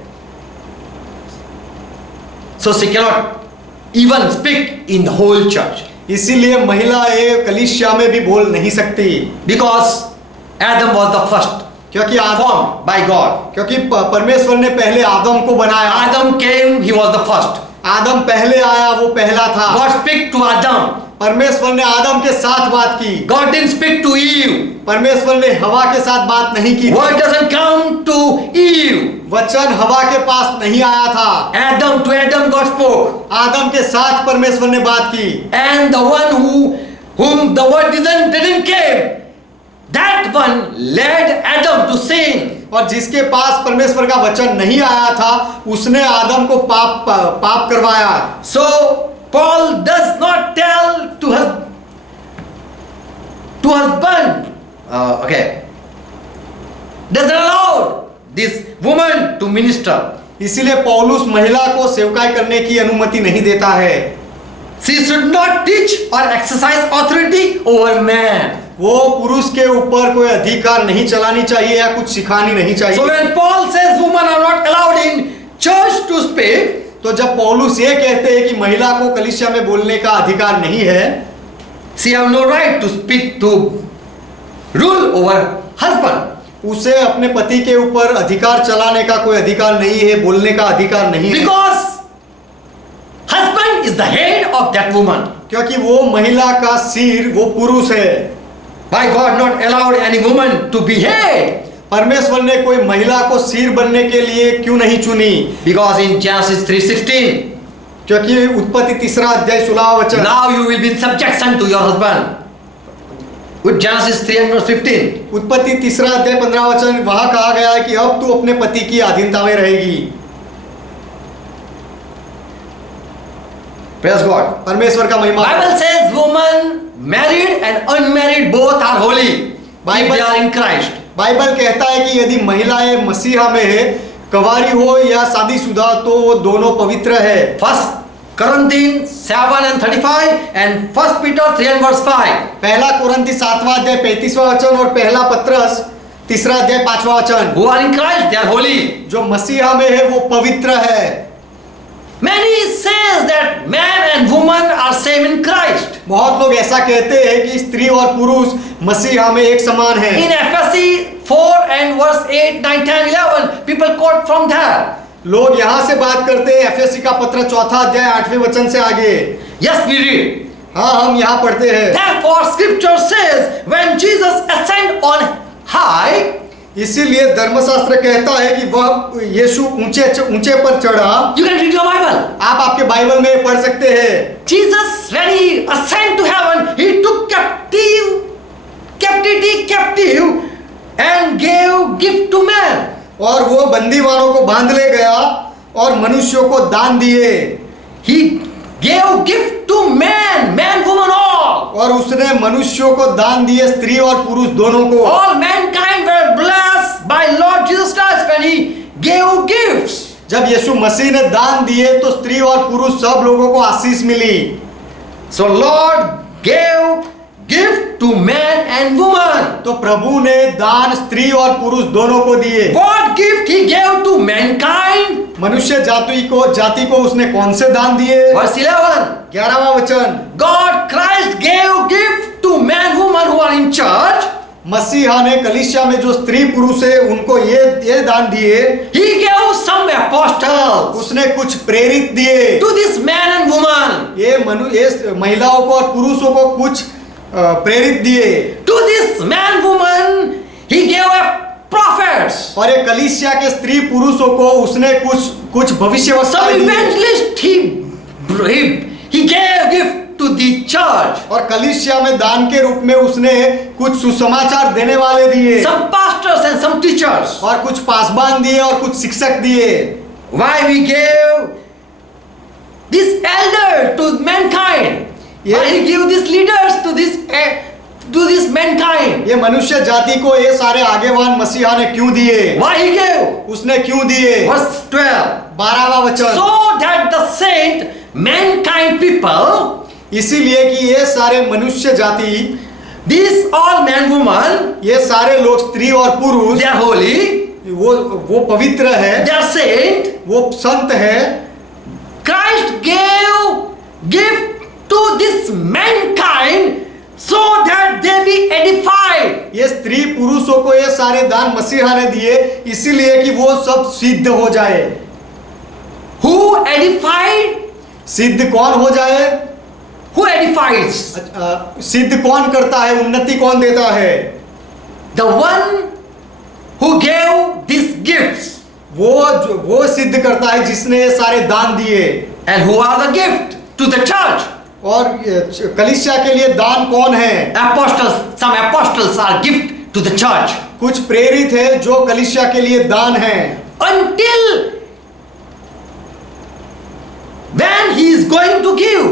So she cannot even speak in the whole church. इसीलिए महिलाएं कलीसिया में भी बोल नहीं सकती, Because Adam was the first क्योंकि आदम formed by God. क्योंकि परमेश्वर ने पहले आदम को बनाया। Adam came, he was the first. आदम पहले आया, वो पहला था। God speak to Adam. परमेश्वर ने आदम के साथ बात की। God didn't speak to Eve. परमेश्वर ने हवा के साथ बात नहीं की। Word doesn't come to Eve. वचन हवा के पास नहीं आया था। To Adam God spoke. आदम के साथ परमेश्वर ने बात की। And the one whom the word didn't came, that one led Adam to sin. और जिसके पास परमेश्वर का वचन नहीं आया था, उसने आदम को पाप करवाया। So Paul does not tell to husband, doesn't allow this woman to minister. इसीलिए पौलुस महिला को सेवकाई करने की अनुमति नहीं देता है। She should not teach or exercise authority over man. वो पुरुष के ऊपर कोई अधिकार नहीं चलानी चाहिए या कुछ सिखानी नहीं चाहिए। So when Paul says women are not allowed in church to speak, तो जब पौलुस ये कहते हैं कि महिला को कलीसिया में बोलने का अधिकार नहीं है, she have no right to speak to rule over husband. उसे अपने पति के ऊपर अधिकार चलाने का कोई अधिकार नहीं है, बोलने का अधिकार नहीं है। Because husband is the head of that woman. क्योंकि वो महिला का सिर वो पुरुष है। By God not allowed any woman to be head. परमेश्वर ने कोई महिला को सिर बनने के लिए क्यों नहीं चुनी? Because in Genesis 3:16, क्योंकि उत्पत्ति 3 अध्याय 16 वचन, now you will be in subjection to your husband. With Genesis 3:15, उत्पत्ति 3 अध्याय 15 वचन, वहां कहा गया है कि अब तू अपने पति की अधीनता में रहेगी। Praise God. परमेश्वर का महिमा। Bible says woman married and unmarried both are holy. If they are in Christ. Bible कहता है कि यदि महिलाएं मसीहा में है, कवारी हो या शादीशुदा, तो वो दोनों पवित्र है। 1 Corinthians 7:35 and 1 Peter 3:5. पहला कुरिन्थी 7वां अध्याय 35वां वचन और पहला पत्रस 3 अध्याय 5वां वचन, Who are in Christ, they are holy. जो मसीहा में है वो पवित्र है। Many says that man and woman are same in Christ. बहुत लोग ऐसा कहते हैं कि स्त्री और पुरुष मसीहा में एक समान है। In Ephesians 4 and verse 8, 9, 10, 11, people quote from there. लोग यहाँ से बात करते हैं एफएससी का पत्र 4 अध्याय 8वें वचन से आगे। Yes, we read. हाँ, हम यहाँ पढ़ते हैं। Therefore, Scripture says, when Jesus ascended on high, इसीलिए धर्मशास्त्र कहता है कि वह यीशु ऊंचे पर चढ़ा। you can read your Bible. आप आपके बाइबल में पढ़ सकते हैं। Jesus, when he ascended to heaven, he took captivity captive and gave gift to man. और वो बंदीवानों को बांध ले गया और मनुष्यों को दान दिए। He gave gift to man, woman, all. और उसने मनुष्यों को दान दिए, स्त्री और पुरुष दोनों को। All mankind were blessed by Lord Jesus Christ when he gave gifts. जब यीशु मसीह ने दान दिए तो स्त्री और पुरुष सब लोगों को आशीष मिली। So Lord gave gift to man and woman. तो प्रभु ने दान स्त्री और पुरुष दोनों को दिए। What gift he gave to mankind? मनुष्य जाति को उसने कौन से दान दिए? Verse 11. 11वां वचन, God Christ gave gift to man, woman who are in church. मसीहा ने कलीसिया में जो स्त्री पुरुष है उनको ये दान दिए। He gave some apostles. उसने कुछ प्रेरित दिए। To this man and woman. ये महिलाओं को और पुरुषों को कुछ प्रेरित दिए। To this man, woman, he gave a prophets. और ये कलीसिया के स्त्री पुरुषों को उसने कुछ भविष्यवक्ता Some evangelist he gave gift to the church. church. और कलीसिया में दान के रूप में उसने कुछ सुसमाचार देने वाले दिए, Some pastors and some teachers. और कुछ पासबान दिए और कुछ शिक्षक दिए। Why we gave this elder to mankind? Why he give these leaders to this mankind? ये मनुष्य जाति को ये सारे आगेवान मसीहा ने क्यों दिए? Why he gave? उसने क्यों दिए? Verse 12. 12वां वचन, So that the saint mankind people, इसीलिए कि ये सारे मनुष्य जाति, these all man woman, ये सारे लोग स्त्री और पुरुष, they are holy, वो पवित्र है, they are saint. वो संत है। Christ gave gift to this mankind so that they be edified. ये स्त्री पुरुषों को ये सारे दान मसीहा ने दिए इसीलिए कि वो सब सिद्ध हो जाए। Who edified? सिद्ध कौन हो जाए? Who edifies? सिद्ध कौन करता है? उन्नति कौन देता है? The one who gave these gifts. वो सिद्ध करता है जिसने ये सारे दान दिए। And who are the gift to the church? और कलीसिया के लिए दान कौन है? Apostles. Some apostles are gift to the church. कुछ प्रेरित है जो कलीसिया के लिए दान है। Until when he is going to give.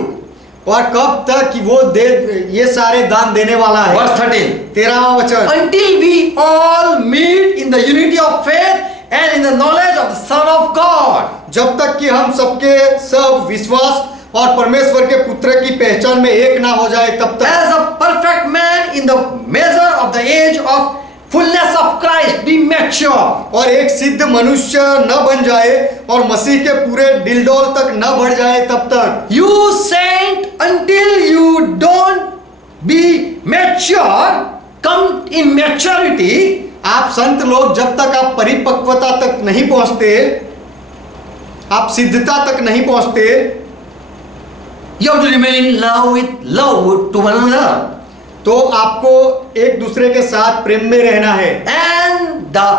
और कब तक कि वो दे ये सारे दान देने वाला है? Verse 13. 13वां वचन, Until we all meet in the unity of faith and in the knowledge of the Son of God. जब तक कि हम सबके सब विश्वास और परमेश्वर के पुत्र की पहचान में एक ना हो जाए तब तक। As a perfect man in the measure of the age of fullness of Christ, be mature. और एक सिद्ध मनुष्य न बन जाए और मसीह के पूरे डिलडोल तक न बढ़ जाए तब तक। You saint, until you don't be mature, come in maturity. आप संत लोग जब तक आप परिपक्वता तक नहीं पहुंचते, आप सिद्धता तक नहीं पहुंचते, You have to remain in love to one another. तो आपको एक दूसरे के साथ प्रेम में रहना है। And the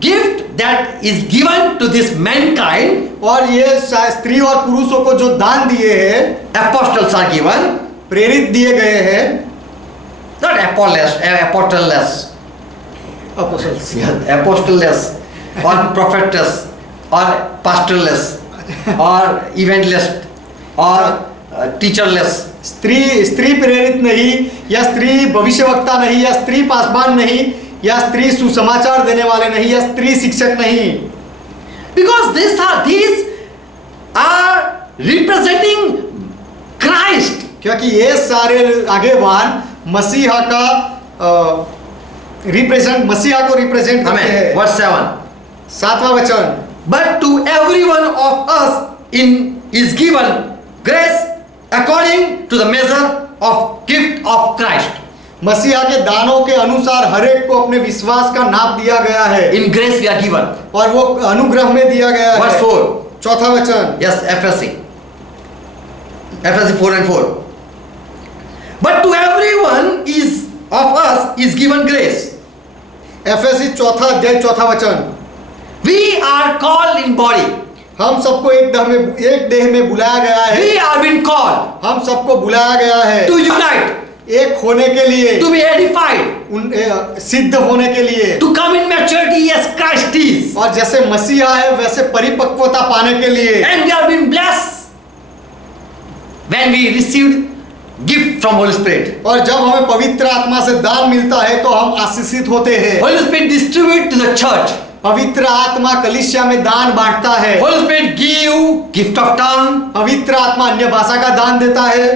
gift that is given to this mankind, और ये स्त्री और पुरुषों को जो दान दिए हैं, apostles are given, प्रेरित दिए गए हैं, not apostleless, apostoleless or prophetess or pastorless or evangelist or teacherless. स्त्री प्रेरित नहीं, या स्त्री भविष्यवक्ता नहीं, या स्त्री पासबान नहीं, या स्त्री सुसमाचार देने वाले नहीं, या स्त्री शिक्षक नहीं। Because these are representing Christ. क्योंकि ये सारे आगेवान मसीहा का मसीहा को रिप्रेजेंट करते Amen. हैं। Verse 7. 7वां वचन, But to every one of us is given grace according to the measure of gift of Christ. मसीहा के दानों के अनुसार हर एक को अपने विश्वास का नाप दिया गया है। In grace we are given. और वो अनुग्रह में दिया गया है। Verse 4. चौथा वचन, Yes, FSC 4 and 4. But to everyone of us is given grace. FSc चौथा अध्याय चौथा वचन, We are called in body. हम सबको एक देह में बुलाया गया है। We are being called हम सबको बुलाया गया है to unite, एक होने के लिए, to be edified, सिद्ध होने के लिए, to come in maturity as Christ is. और जैसे मसीहा है वैसे परिपक्वता पाने के लिए। And we are being blessed when we received gift from Holy Spirit. और जब हमें पवित्र आत्मा से दान मिलता है तो हम आशीषित होते हैं। Holy Spirit distribute to the church. पवित्र आत्मा कलीसिया में दान बांटता है। Holy Spirit give gift of tongue, पवित्र आत्मा अन्य भाषा का दान देता है,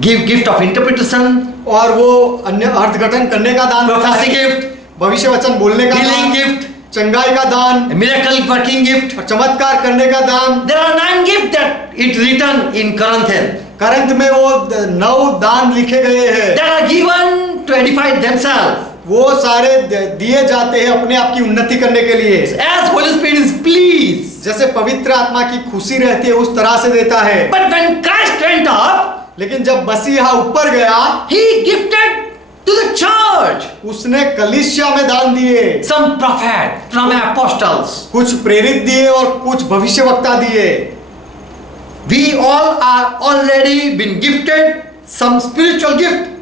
give gift of interpretation, और वो अन्य अर्थघटन करने का दान देता prophecy है, gift, भविष्य वचन बोलने का healing दान, gift, चंगाई का दान, miracle working gift. और चमत्कार करने का दान। There are 9 gifts that it's written in Corinthians करंत में वो 9 दान लिखे गए हैं। that are given to edify themselves. वो सारे दिए जाते हैं अपने आप की उन्नति करने के लिए। As Holy Spirit is pleased. जैसे पवित्र आत्मा की खुशी रहती है उस तरह से देता है। But when Christ went up, लेकिन जब मसीहा ऊपर गया, He gifted to the church उसने कलीसिया में दान दिए। some prophet, some apostles. कुछ प्रेरित दिए और कुछ भविष्यवक्ता दिए। We all are already been gifted some spiritual gift.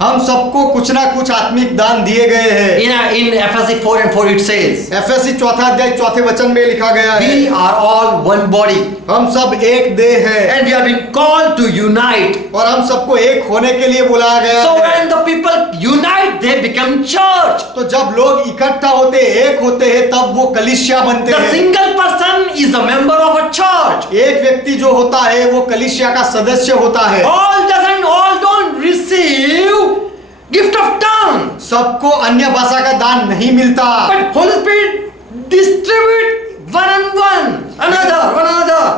हम सबको कुछ ना कुछ आत्मिक दान दिए गए हैं। In Ephesians 4:4 it says, FAC 4:4 में लिखा गया है, we are all one body हम सब एक देह है and we have been called to unite. और हम सबको एक होने के लिए बुलाया गया So है। when the people unite, they become church. तो जब लोग इकट्ठा होते एक होते हैं तब वो कलीसिया बनते The हैं। single person is a member of a church. एक व्यक्ति जो होता है वो कलीसिया का सदस्य होता है। All don't receive gift of tongue. सबको अन्य भाषा का दान नहीं मिलता, But Holy Spirit distribute one another.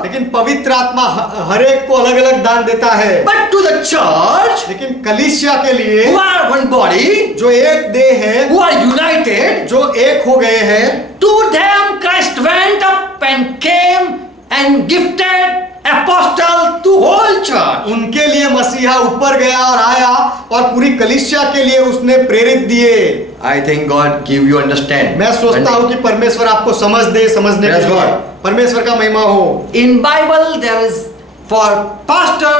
लेकिन पवित्र आत्मा हर एक को अलग अलग दान देता है। But to the church, लेकिन कलीसिया के लिए who are one body, जो एक देह है, who are united, जो एक हो गए हैं, to them Christ went up and came and gifted apostle to whole church. उनके लिए मसीहा ऊपर गया और आया और पूरी कलीसिया के लिए उसने प्रेरित दिए। I think God give you understand. मैं सोचता हूँ कि परमेश्वर आपको समझ दे, समझने के Praise लिए God. परमेश्वर का महिमा हो। In Bible there is for pastor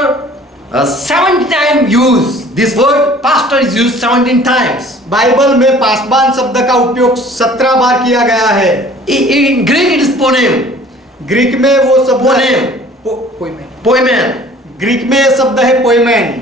17 times use. This word pastor is used 17 times. Bible में पासबान शब्द का उपयोग 17 बार किया गया है। In Greek it is ponem. Greek में वो शब्द पोनेम। Poimen. ग्रीक में ये शब्द है पोइमेन।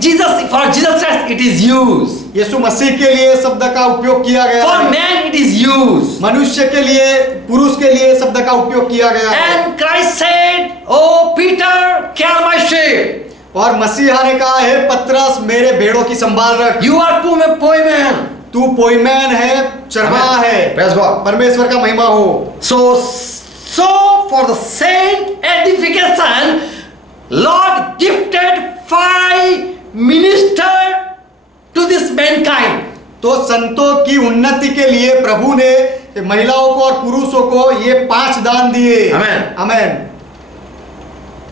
For Jesus Christ it is used. यीशु मसीह के लिए शब्द का उपयोग किया गया For है। man it is used. मनुष्य के लिए, पुरुष के लिए शब्द का उपयोग किया गया है। And Christ said, "Oh Peter, care my sheep." और मसीहा ने कहा है, पतरस मेरे भेड़ों की संभाल रख। You are poimen. तू पोइमैन है, चरवाहा है। Praise God. परमेश्वर का महिमा हो। So for the saint edification, Lord gifted 5 ministers to this mankind. तो संतों की उन्नति के लिए प्रभु ने महिलाओं को और पुरुषों को ये 5 दान दिए। Amen. आमेन।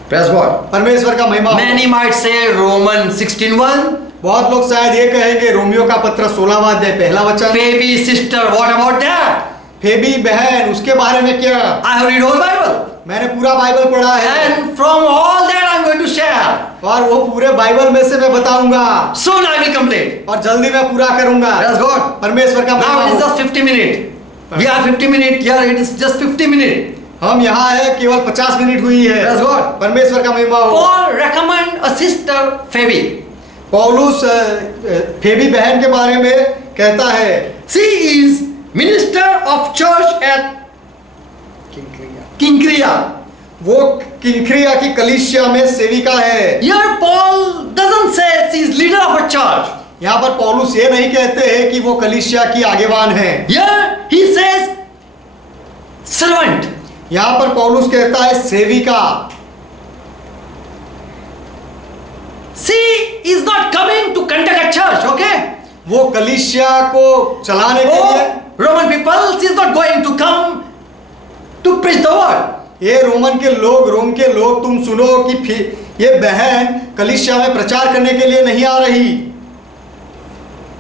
Praise God. परमेश्वर का महिमा हो। Many might say Romans 16:1. बहुत लोग शायद ये कहेंगे रोमियो का पत्र 16वां अध्याय पहला वचन। Baby sister, what about that? फेबी बहन, उसके बारे में क्या? I have read whole Bible. मैंने पूरा बाइबल पढ़ा है And from all that I'm going to share. और वो पूरे बाइबल में से मैं बताऊंगा Soon I will complete. और जल्दी मैं पूरा करूंगा। Praise God. परमेश्वर का Now महिमा it is हो। just 50 minutes. We are 50 minutes here. It is just 50 minutes. हम यहाँ है, केवल 50 मिनट हुई है। Praise God. परमेश्वर का महिमा हो। Paul recommend a sister Phoebe. पौलुस फेबी बहन के बारे में कहता है, She is minister of church at Kinkria. वो किंक्रिया की कलीसिया में सेविका है। Here Paul doesn't say she is leader of a church. यहाँ पर पौलुस ये नहीं कहते हैं कि वो कलीसिया की आगेवान है। Here he says servant. यहाँ पर पौलुस कहता है सेविका। She is not coming to conduct a church, okay? वो कलीसिया को चलाने के लिए, Oh, Roman people, she is not going to come to preach the word. ये रोम के लोग तुम सुनो कि ये बहन कलीसिया में प्रचार करने के लिए नहीं आ रही।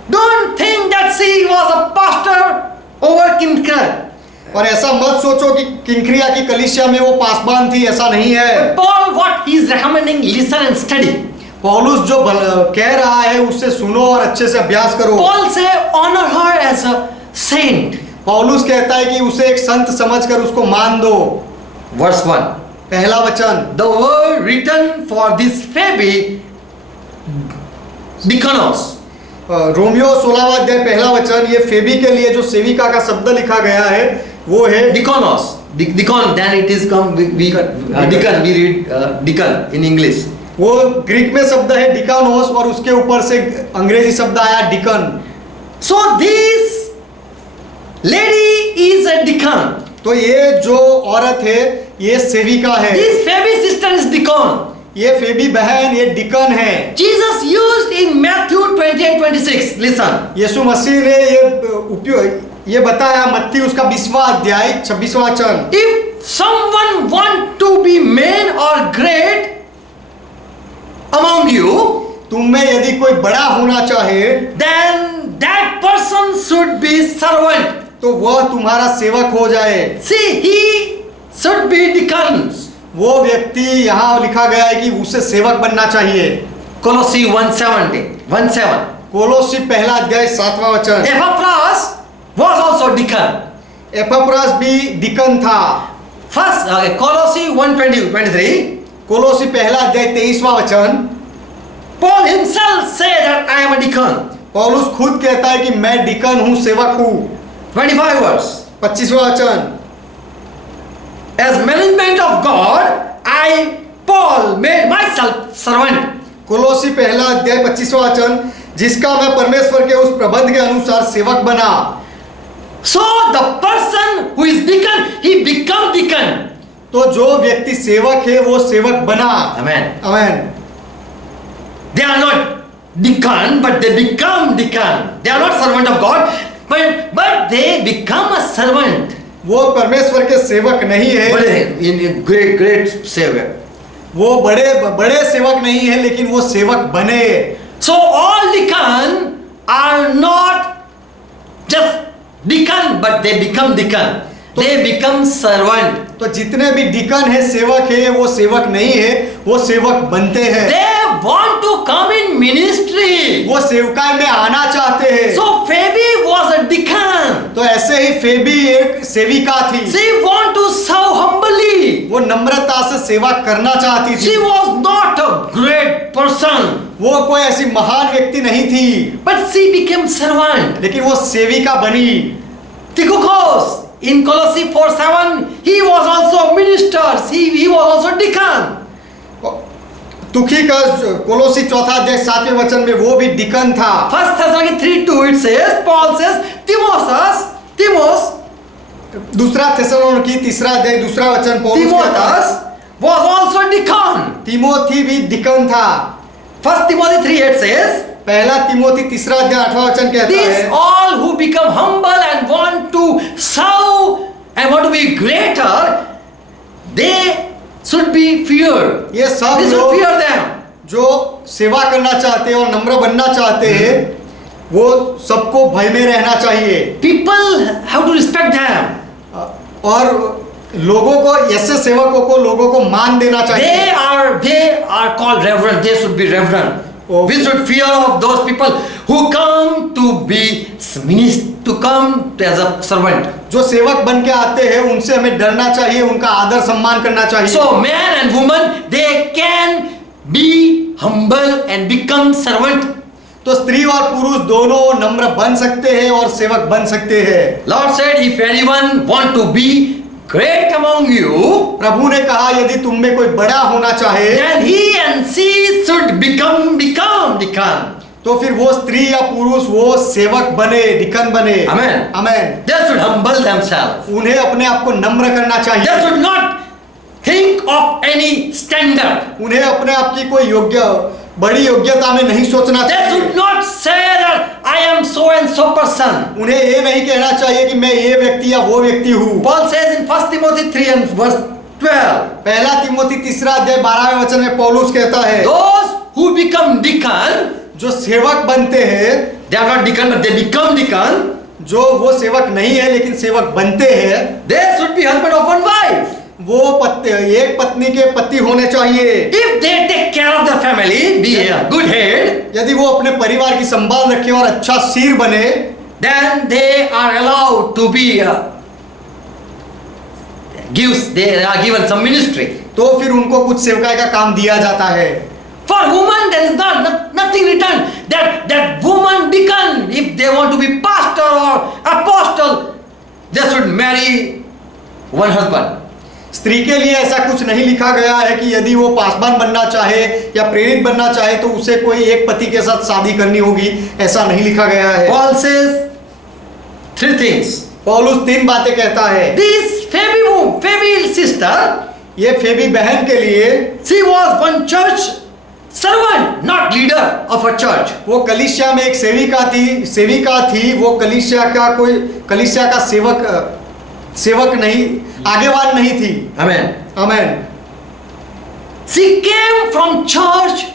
Don't think that she was a pastor over Kinkra. और ऐसा मत सोचो कि किंक्रिया की कलीसिया में वो पासबान थी, ऐसा नहीं है। Paul, what he is recommending, listen and study. पौलुस जो कह रहा है उससे सुनो और अच्छे से अभ्यास करो। Paul say honor her as a saint. पौलुस कहता है कि उसे एक संत समझकर उसको मान दो। Verse 1. पहला वचन, The word written for this Phoebe, diakonos. रोमियो 16वां अध्याय पहला वचन, ये फेबी के लिए जो सेविका का शब्द लिखा गया है वो है Diakonos. Deacon, then it is come, deacon, we read deacon in English. वो ग्रीक में शब्द है डिकानोस और उसके ऊपर से अंग्रेजी शब्द आया deacon. So this lady is a deacon. तो ये जो औरत है ये सेविका है। This Phoebe sister is deacon. ये फेबी बहन ये डिकन है। Jesus used in Matthew 28:26. Listen. यीशु मसीह ने ये बताया मत्ती उसका 20वां अध्याय 26वां वचन। If someone want to be man or great among you, तुम में यदि कोई बड़ा होना चाहे then that person should be servant. तो वह तुम्हारा सेवक हो जाए। See, he should be deacon. वो व्यक्ति, यहाँ लिखा गया है कि उसे सेवक बनना चाहिए। Colossi 1:17. कोलोसी पहला अध्याय 7वां वचन। Epaphras was also deacon. एपफ्रास भी डिकन था। First, Colossi 1:23. कोलोसी पहला अध्याय 23वां वचन। Paul himself said that I am a deacon. पौलुस खुद कहता है कि मैं डिकन हूँ, सेवक हूँ। 25 verse. 25वां वचन। As management of God, I, Paul, made myself servant. कोलोसी पहला अध्याय 25वां वचन, जिसका मैं परमेश्वर के उस प्रबंध के अनुसार सेवक बना। So the person who is deacon, he become deacon. तो जो व्यक्ति सेवक है वो सेवक बना। Amen. Amen. They are not deacon, but they become deacon. They are not servant of God, but they become a servant. वो परमेश्वर के सेवक नहीं है। बड़े great savior. वो बड़े सेवक नहीं है, लेकिन वो सेवक बने। So all deacon are not just deacon, but they become deacon. They become servant. तो जितने भी डिकन है, सेवक है, वो सेवक नहीं है, वो सेवक बनते हैं। They want to come in ministry. वो सेवकाई में आना चाहते हैं। So Phoebe was a deacon. तो ऐसे ही फेबी एक सेविका थी। She want to serve humbly. वो नम्रता से सेवा करना चाहती थी। She was not a great person, वो कोई ऐसी महान व्यक्ति नहीं थी, but she became servant. लेकिन वो सेविका बनी। Tychicus in Colossi 4:7, he was also a minister. He was also deacon. तुखिकस कोलोसी चौथा अध्याय 7वें वचन में वो भी डिकन था। 1 Thessalonians 3:2 it says, Paul says, Timos, दूसरा थेसलोनिकी तीसरा अध्याय दूसरा वचन पौलुस कहता है, Timotheus was also deacon. Timothy भी डिकन था। 1 Timothy 3:8 says, पहला तिमोथी तीसरा अध्याय 8वां वचन कहता these है, all who become humble and want to serve and want to be greater, they should be feared. ये सब We should लोग fear them. जो सेवा करना चाहते हैं और नम्र बनना चाहते हैं, वो सबको भय में रहना चाहिए। People have to respect them. और लोगों को, ऐसे सेवकों को लोगों को मान देना चाहिए। They are called reverend. They should be reverend. Oh. We should fear of those people who come to be to come as a servant. जो सेवक बन के आते हैं उनसे हमें डरना चाहिए, उनका आदर सम्मान करना चाहिए। So man and woman, they can be humble and become servant. तो स्त्री और पुरुष दोनों नम्र बन सकते हैं और सेवक बन सकते हैं। Lord said, if anyone want to be great among you, प्रभु ने कहा यदि तुम में कोई बड़ा होना चाहे, then he and she should become deacon. तो फिर वो स्त्री या पुरुष वो सेवक बने, डिकन बने। Amen. Amen. They should humble themselves. उन्हें अपने आप को नम्र करना They चाहिए। should not think of any standard. उन्हें अपने आप की कोई बड़ी योग्यता में नहीं सोचना They चाहिए। should not say that I am so and so person. उन्हें ये नहीं कहना चाहिए कि मैं ये व्यक्ति या वो व्यक्ति हूँ। Paul says in 1 Timothy 3 and verse 12, पहला तिमोथी तीसरा अध्याय 12वें वचन में पौलुस कहता है, those who become deacon, जो सेवक बनते हैं, they are not deacon but they become deacon, जो वो सेवक नहीं है लेकिन सेवक बनते हैं, they should be husband of one wife. वो एक पत्नी के पति होने चाहिए। If they take care of their family, be a good head, यदि वो अपने परिवार की संभाल रखे और अच्छा सिर बने, then they are allowed to be they are given some ministry. तो फिर उनको कुछ सेवकाई का काम दिया जाता है। For women, there is nothing written that woman deacon, if they want to be pastor or apostle, they should marry one husband. स्त्री के लिए ऐसा कुछ नहीं लिखा गया है कि यदि वो पासवान बनना चाहे या प्रेरित बनना चाहे तो उसे कोई एक पति के साथ शादी करनी होगी, ऐसा नहीं लिखा गया है। Paul says 3 things. पौलुस 3 बातें कहता है। This Phoebe sister, ये फेबी बहन के लिए, she was one church servant, not leader of a church. वो कलीसिया में एक सेविका थी। वो कलीसिया का सेवक नहीं, आगेवान नहीं थी। Amen. Amen. She came from church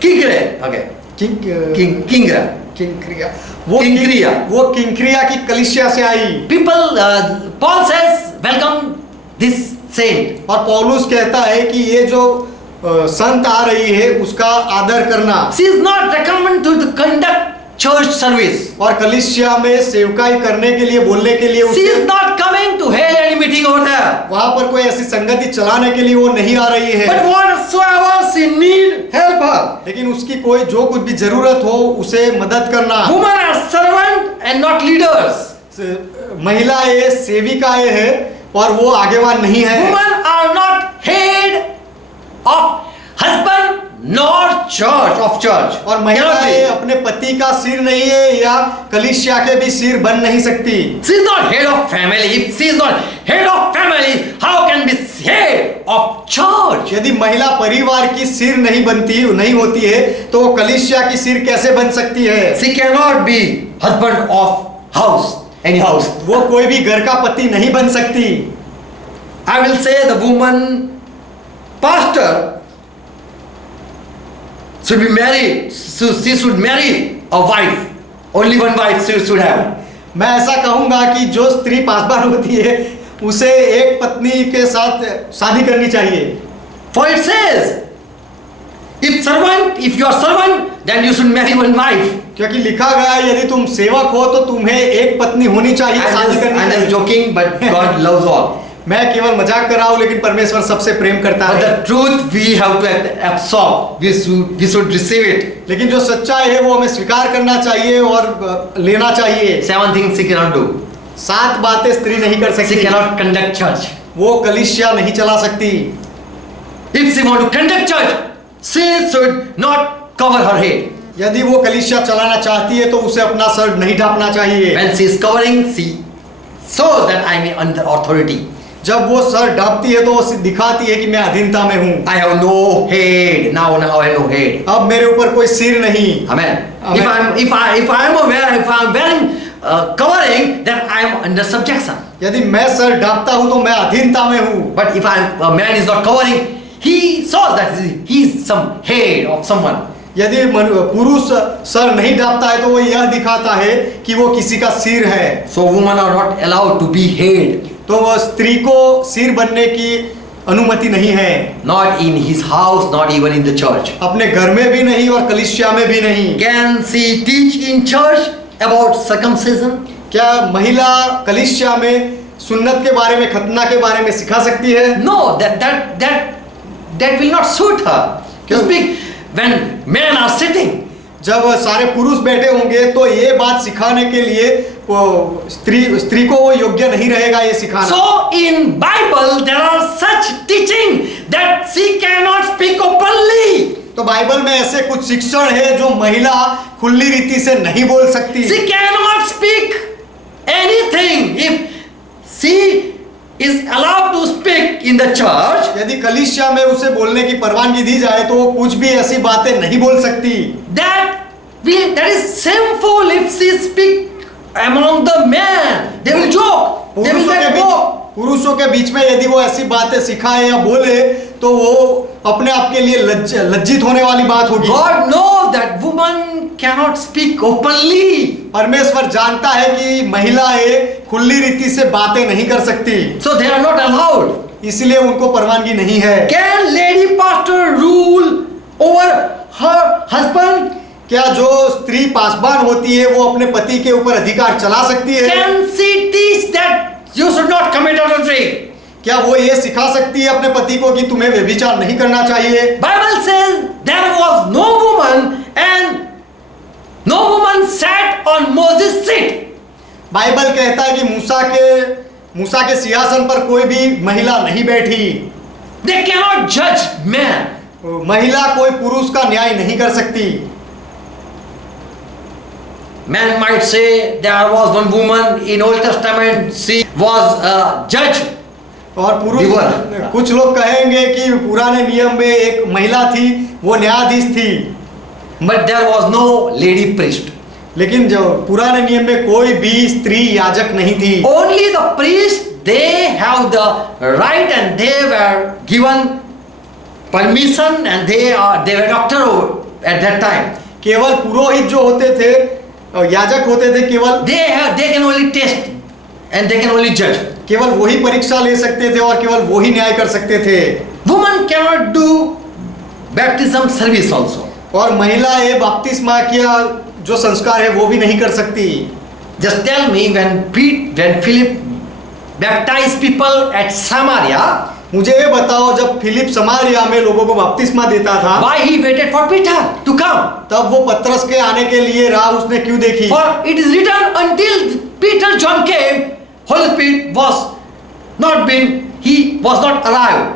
Kingre. Okay. Kingra. किंक्रिया। वो किंक्रिया की कलीसिया से आई। People, Paul says, welcome this saint. और पौलुस कहता है कि ये जो संत आ रही है उसका आदर करना। She is not recommended to conduct church service. और कलीसिया में सेवकाई करने के लिए, बोलने के लिए She is उसे not coming to hold any meeting over there. वहां पर कोई ऐसी संगति चलाने के लिए वो नहीं आ रही है। But whatsoever she need, help her. लेकिन उसकी कोई जो कुछ भी जरूरत हो उसे मदद करना। Women are servant and not leaders. महिलाएं सेविकाएं हैं और वो आगेवान नहीं है। Women are not head of husband nor church of church. और महिलाएं अपने पति का सिर नहीं है या कलीसिया के भी सिर बन नहीं सकती। She is not head of family. If she is not head of family, how can be head of church? यदि महिला परिवार की सिर नहीं होती है तो वो कलीसिया की सिर कैसे बन सकती है? She cannot be husband of house, any house. वो कोई भी घर का पति नहीं बन सकती। I will say the woman pastor should be married. So she should marry a wife. Only one wife she should have. मैं ऐसा कहूंगा कि जो स्त्री पासवान होती है उसे एक पत्नी के साथ शादी करनी चाहिए। For it says, if you are servant, then you should marry one wife. क्योंकि लिखा गया है यदि तुम सेवक हो तो तुम्हें एक पत्नी होनी चाहिए, शादी करनी I'm चाहिए। just joking, but God loves all. मैं केवल मजाक कर रहा हूँ लेकिन परमेश्वर सबसे प्रेम करता But है। the truth we have to absorb. We should receive it. लेकिन जो सच्चाई है वो हमें स्वीकार करना चाहिए और लेना चाहिए। 7 things she cannot do. 7 बातें स्त्री नहीं कर She सकती। cannot conduct church. वो कलीसिया नहीं चला सकती। If she want to conduct church, she should not cover her head. यदि वो कलीसिया चलाना चाहती है तो उसे अपना सर नहीं ढांपना चाहिए। When she is covering, she shows that I am under authority. जब वो सर ढांपती है तो वो दिखाती है कि मैं अधीनता में हूँ। I have no head. Now I have no head. अब मेरे ऊपर कोई सिर नहीं। Amen. Amen. If I am wearing covering, then I am under subjection. यदि मैं सर ढांपता हूँ तो मैं अधीनता में हूँ। But if a man is not covering, he shows that he is some head of someone. यदि पुरुष सर नहीं ढांपता है तो वो यह दिखाता है कि वो किसी का सिर है। So women are not allowed to be head. तो वो स्त्री को सिर बनने की अनुमति नहीं है। Not in his house, not even in the church. अपने घर में भी नहीं और कलीसिया में भी नहीं। Can she teach in church about circumcision? क्या महिला कलीसिया में सुन्नत के बारे में, खतना के बारे में सिखा सकती है? No, that will not suit her. To speak when men are sitting. जब सारे पुरुष बैठे होंगे तो ये बात सिखाने के लिए वो स्त्री को वो योग्य नहीं रहेगा ये सिखाना। So in Bible there are such teaching that she cannot speak openly. तो बाइबल में ऐसे कुछ शिक्षण है जो महिला खुली रीति से नहीं बोल सकती। She cannot speak anything if she is allowed to speak in the church. यदि कलीसिया में उसे बोलने की परवानगी दी जाए तो वो कुछ भी ऐसी बातें नहीं बोल सकती। That is shameful if she speak among the men. They will joke. They will get mocked. पुरुषों के बीच में यदि वो ऐसी बातें सिखाए या बोले तो वो अपने आप के लिए लज्जित होने वाली बात होगी। God knows that woman cannot speak openly. परमेश्वर जानता है कि महिलाएं खुली रीति से बातें नहीं कर सकती। So they are not allowed. इसलिए उनको परवानगी नहीं है। Can lady pastor rule over her husband? क्या जो स्त्री पासवान होती है वो अपने पति के ऊपर अधिकार चला सकती है? Can she teach that you should not commit adultery? क्या वो ये सिखा सकती है अपने पति को कि तुम्हें व्यभिचार नहीं करना चाहिए? Bible says there was no woman and no woman sat on Moses' seat. Bible कहता है कि मूसा के सिंहासन पर कोई भी महिला नहीं बैठी। They cannot judge man. महिला कोई पुरुष का न्याय नहीं कर सकती। Man might say there was one woman in Old Testament, she was a judge. और पुरुष कुछ लोग कहेंगे कि पुराने नियम में एक महिला थी, वो न्यायाधीश थी। But there was no lady priest. लेकिन जो पुराने नियम में कोई भी स्त्री याजक नहीं थी। Only the priest, they have the right and they were given permission and they were doctor at that time. केवल पुरोहित जो होते थे, याजक होते थे, केवल they can only test and they can only judge. केवल वही परीक्षा ले सकते थे और केवल वही न्याय कर सकते थे। Woman cannot do baptism service also. और महिला ये बपतिस्मा किया जो संस्कार है वो भी नहीं कर सकती। Just tell me, when Philip baptized people at Samaria, मुझे ये बताओ, जब फिलिप समारिया में लोगों को बपतिस्मा देता था, why he waited for Peter to come? तब वो पतरस के आने के लिए राह उसने क्यों देखी? For it is written, until Peter John came, Holy Spirit was not arrived.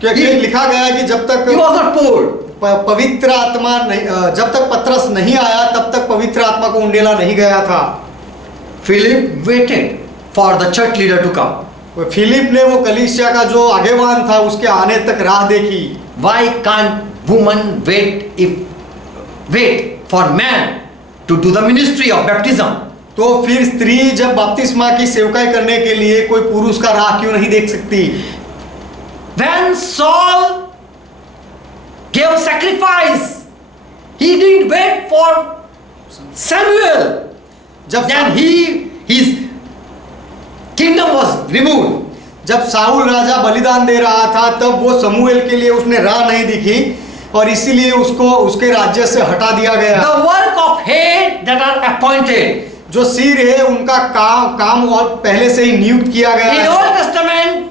क्योंकि लिखा गया है कि जब तक He was not poured. पवित्र आत्मा नहीं, जब तक पतरस नहीं आया तब तक पवित्र आत्मा को उंडेला नहीं गया था। Philip waited for the church leader to come. Philip ने वो कलीसिया का जो आगेवान था उसके आने तक राह देखी। Why can't woman wait for man to do the ministry of baptism? तो फिर स्त्री जब बपतिस्मा की सेवकाई करने के लिए कोई पुरुष का राह क्यों नहीं देख सकती? When Saul gave sacrifice, he didn't wait for Samuel. Then his kingdom was removed. जब साउल राजा बलिदान दे रहा था तब वो समूएल के लिए उसने राह नहीं दिखी और इसीलिए उसको उसके राज्य से हटा दिया गया। The work of head that are appointed. जो सिर है उनका काम और पहले से ही नियुक्त किया गया है। In Old Testament,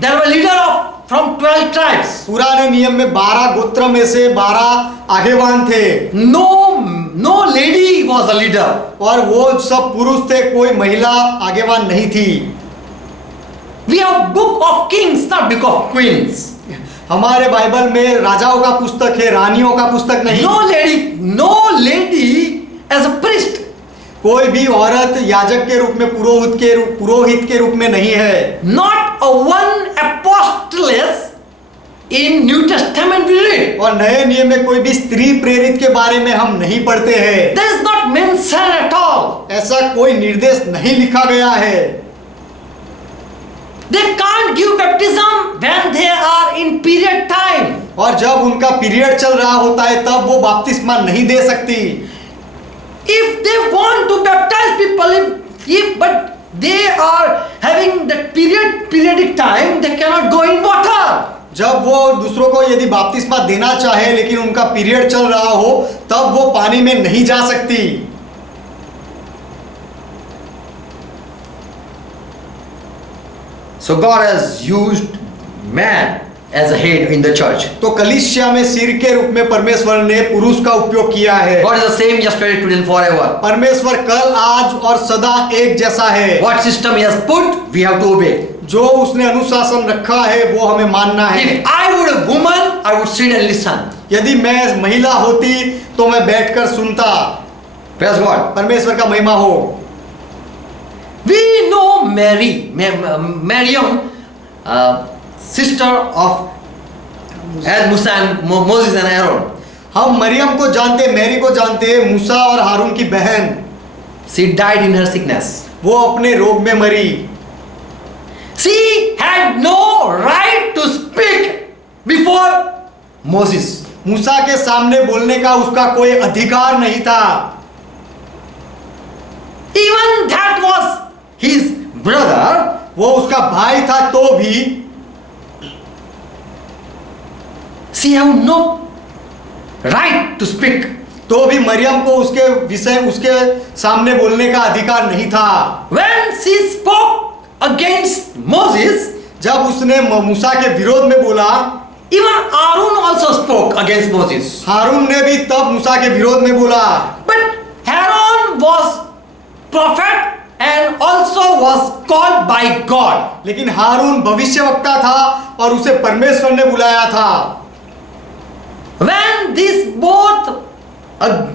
there were leader from 12 tribes. पुराने नियम में 12 गोत्र में से 12 आगेवान थे। No lady was a leader. और वो सब पुरुष थे, कोई महिला आगेवान नहीं थी। We have book of kings, not book of queens. हमारे बाइबल में राजाओं का पुस्तक है, रानियों का पुस्तक नहीं। No lady as a priest. कोई भी औरत याजक के रूप में, पुरोहित के रूप में नहीं है। Not a one apostoless in New Testament we read. और नए नियम में कोई भी स्त्री प्रेरित के बारे में हम नहीं पढ़ते हैं। There is not mention at all. ऐसा कोई निर्देश नहीं लिखा गया है। They can't give baptism when they are in period time. और जब उनका पीरियड चल रहा होता है तब वो बपतिस्मा नहीं दे सकती। If they want to baptize people, but they are having that periodic time, they cannot go in water. जब वो दूसरों को यदि बपतिस्मा देना चाहे लेकिन उनका पीरियड चल रहा हो तब वो पानी में नहीं जा सकती। So God has used man as a head in the church. तो कलीसिया में सिर के रूप में परमेश्वर ने पुरुष का उपयोग किया है। God is the same yesterday, today and forever. परमेश्वर कल, आज और सदा एक जैसा है। What system He has put, we have to obey. जो उसने अनुशासन रखा है वो हमें मानना है। If I were a woman, I would sit and listen. यदि मैं महिला होती तो मैं बैठकर सुनता। Praise God. परमेश्वर का महिमा हो। We know Miriam, sister of Moses and Aaron. हम मरियम को जानते, मैरी को जानते, मूसा और हारून की बहन। She died in her sickness. वो अपने रोग में मरी। She had no right to speak before Moses. मूसा के सामने बोलने का उसका कोई अधिकार नहीं था। Even that was his brother. वो उसका भाई था तो भी she have no right to speak. तो भी मरियम को उसके विषय, उसके सामने बोलने का अधिकार नहीं था। When she spoke against Moses, जब उसने मूसा के विरोध में बोला, even Aaron also spoke against Moses. हारून ने भी तब मूसा के विरोध में बोला। But Aaron was prophet and also was called by God. लेकिन हारून भविष्यवक्ता था और उसे परमेश्वर ने बुलाया था। When these both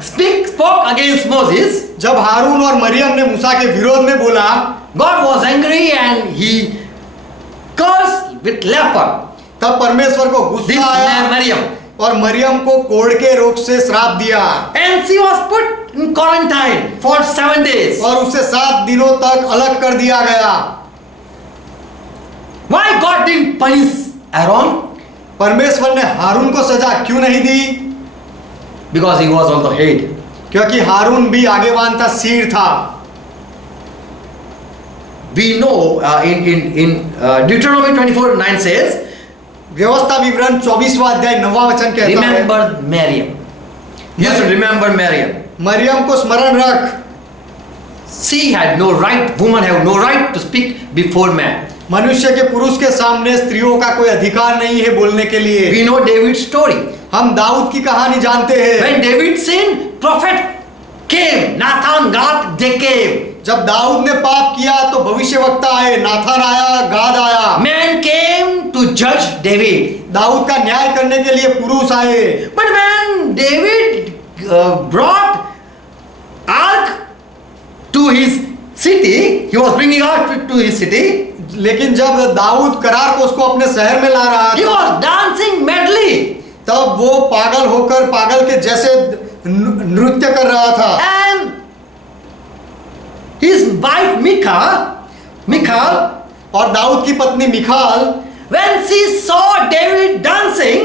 spoke against Moses, जब हारून और मरियम ने मूसा के विरोध में बोला, God was angry and he cursed with leper. तब परमेश्वर को गुस्सा आया Miriam. और मरियम को कोढ़ के रोग से श्राप दिया। And she was put in quarantine for 7 days. और उसे 7 दिनों तक अलग कर दिया गया। Why God didn't punish Aaron? परमेश्वर ने हारून को सजा क्यों नहीं दी? Because he was on the head. क्योंकि हारून भी आगेवान था, सिर था। we know in Deuteronomy 24:9 says, व्यवस्था विवरण 24वां अध्याय 9वां वचन कहता है, remember Miriam. You should remember Miriam. Maryam को स्मरण रख, She had no right, woman have no right to speak before man. मनुष्य के पुरुष के सामने स्त्रियों का कोई अधिकार नहीं है बोलने के लिए। We know David's story. हम दाऊद की कहानी जानते हैं। When David sinned, prophet came. Nathan, Gad, they came. जब दाऊद ने पाप किया तो भविष्यवक्ता आए, नाथान आया, गाद आया। Man came to judge David. Dawood का न्याय करने के लिए पुरुष आए। But when David brought ark to his city, he was bringing ark to his city. लेकिन जब दाऊद करार को उसको अपने शहर में ला रहा He था, was dancing madly. तब वो पागल होकर पागल के जैसे नृत्य कर रहा था। And his wife Michal, और दाऊद की पत्नी मिखाल, when she saw David dancing,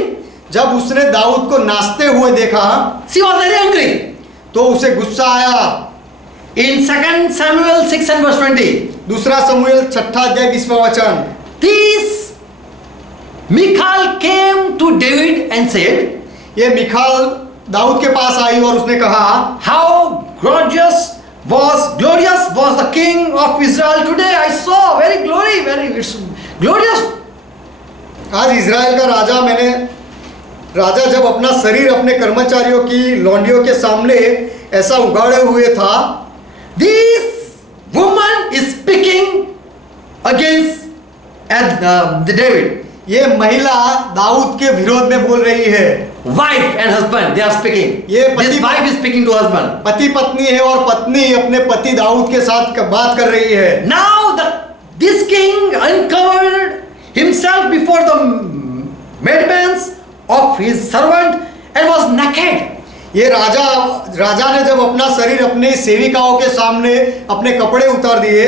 जब उसने दाऊद को नाचते हुए देखा she was very angry. तो उसे गुस्सा आया। In 2 Samuel 6 and verse 20, दूसरा समूएल 6 अध्याय 20वां वचन, this Michal came to David and said, ये मिखाल दाऊद के पास आई और उसने कहा, how glorious was the king of Israel today. I saw very it's glorious. आज इज़राइल का राजा जब अपना शरीर अपने कर्मचारियों की लौंडियों के सामने ऐसा उगाड़े हुए था, This woman is speaking against the David. ये महिला दाऊद के विरोध में बोल रही है। Wife and husband, they are speaking. ये This wife is speaking to husband. पति पत्नी है और पत्नी अपने पति दाऊद के साथ बात कर रही है। Now this king uncovered himself before the maidens of his servant and was naked. ये राजा ने जब अपना शरीर अपनी सेविकाओं के सामने अपने कपड़े उतार दिए,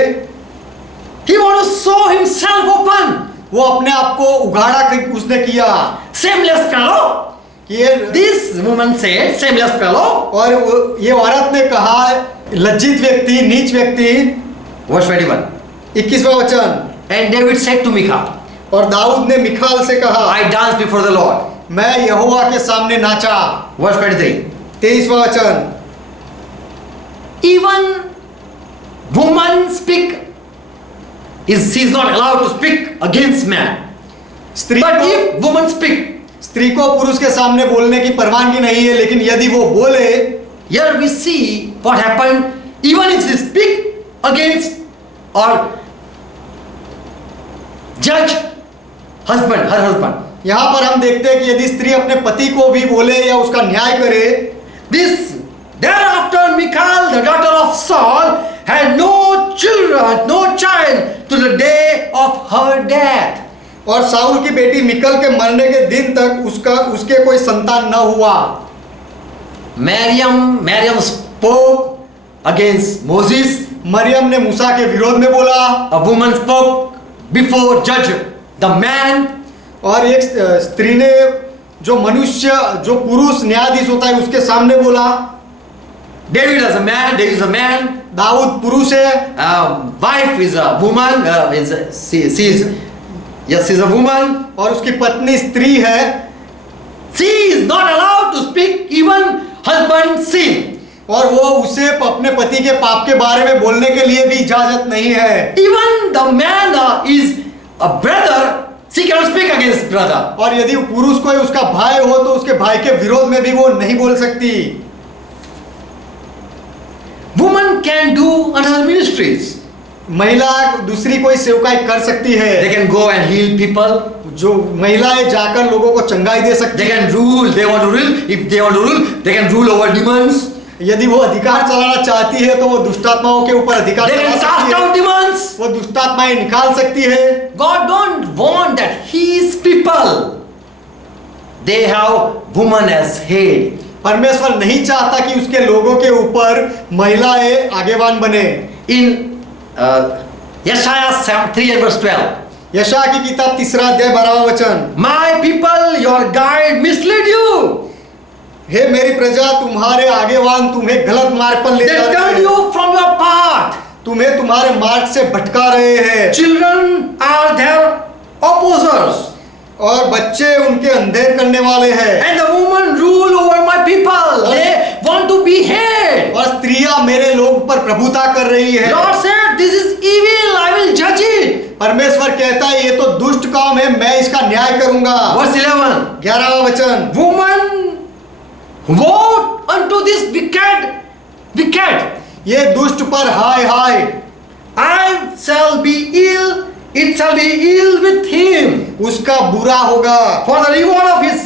He want to show himself open. वो अपने आप को उघाड़ा उसने किया। Shameless fellow. This woman said, shameless fellow. और ये औरत ने कहा, लज्जित व्यक्ति, नीच व्यक्ति। Verse 21. 21वां वचन, And David said to Michal, और दाऊद ने मिखाल से कहा, I danced before the Lord. मैं यहोवा के सामने नाचा। Verse 23. 23वां वचन, Even woman she is not allowed to speak against man. But if woman speak, स्त्री को पुरुष के सामने बोलने की परवानगी नहीं है, लेकिन यदि वो बोले, here we see what happened. Even if she speak against or judge her husband. यहाँ पर हम देखते हैं कि यदि स्त्री अपने पति को भी बोले या उसका न्याय करे, thereafter Michal, the daughter of Saul, had no child to the day of her death. और साउल की बेटी मिकल के मरने के दिन तक उसके कोई संतान न हुआ। Miriam spoke against Moses. Maryam ने मूसा के विरोध में बोला। A woman spoke before judge the man. और एक स्त्री ने जो पुरुष न्यायाधीश होता है उसके सामने बोला। David is a man. Dawood पुरुष है। Wife is a woman. She's a woman. और उसकी पत्नी स्त्री है। She is not allowed to speak even husband sin. और वो उसे अपने पति के पाप के बारे में बोलने के लिए भी इजाजत नहीं है। Even the man is a brother. She cannot speak against brother. और यदि पुरुष कोई उसका भाई हो तो उसके भाई के विरोध में भी वो नहीं बोल सकती। Woman can do other ministries. महिला दूसरी कोई सेवकाई कर सकती है। They can go and heal people. जो महिलाएं जाकर लोगों को चंगाई दे सकती They can rule. They want to rule. If they want to rule, they can rule over demons. यदि वो अधिकार चलाना चाहती है तो वो दुष्टात्माओं के ऊपर अधिकार They चला can सकती cast है। out demons. वो दुष्टात्माएं निकाल सकती है। God don't want that. His people, they have woman as head. परमेश्वर नहीं चाहता कि उसके लोगों के ऊपर महिलाएं आगेवान बने। In Yeshaya 3 and verse 12. यशाया की किताब 3 अध्याय 12वां वचन, My people, your guide misled you. हे मेरी प्रजा, तुम्हारे आगेवान तुम्हें गलत मार्ग पर ले They जाते turned हैं। you from your path. तुम्हें तुम्हारे मार्ग से भटका रहे हैं। Children are their opposers. और बच्चे उनके अंधेर करने वाले हैं। And the woman rule over my people. They want to be head. और स्त्रियां मेरे लोग पर प्रभुता कर रही है। Lord said, this is evil, I will judge it. परमेश्वर कहता है ये तो दुष्ट काम है, मैं इसका न्याय करूंगा। Verse 11. 11वां वचन, Woman, woe unto this wicked. ये दुष्ट पर हाय हाय, I shall be ill, it shall be ill with him. उसका बुरा होगा, For the reward of his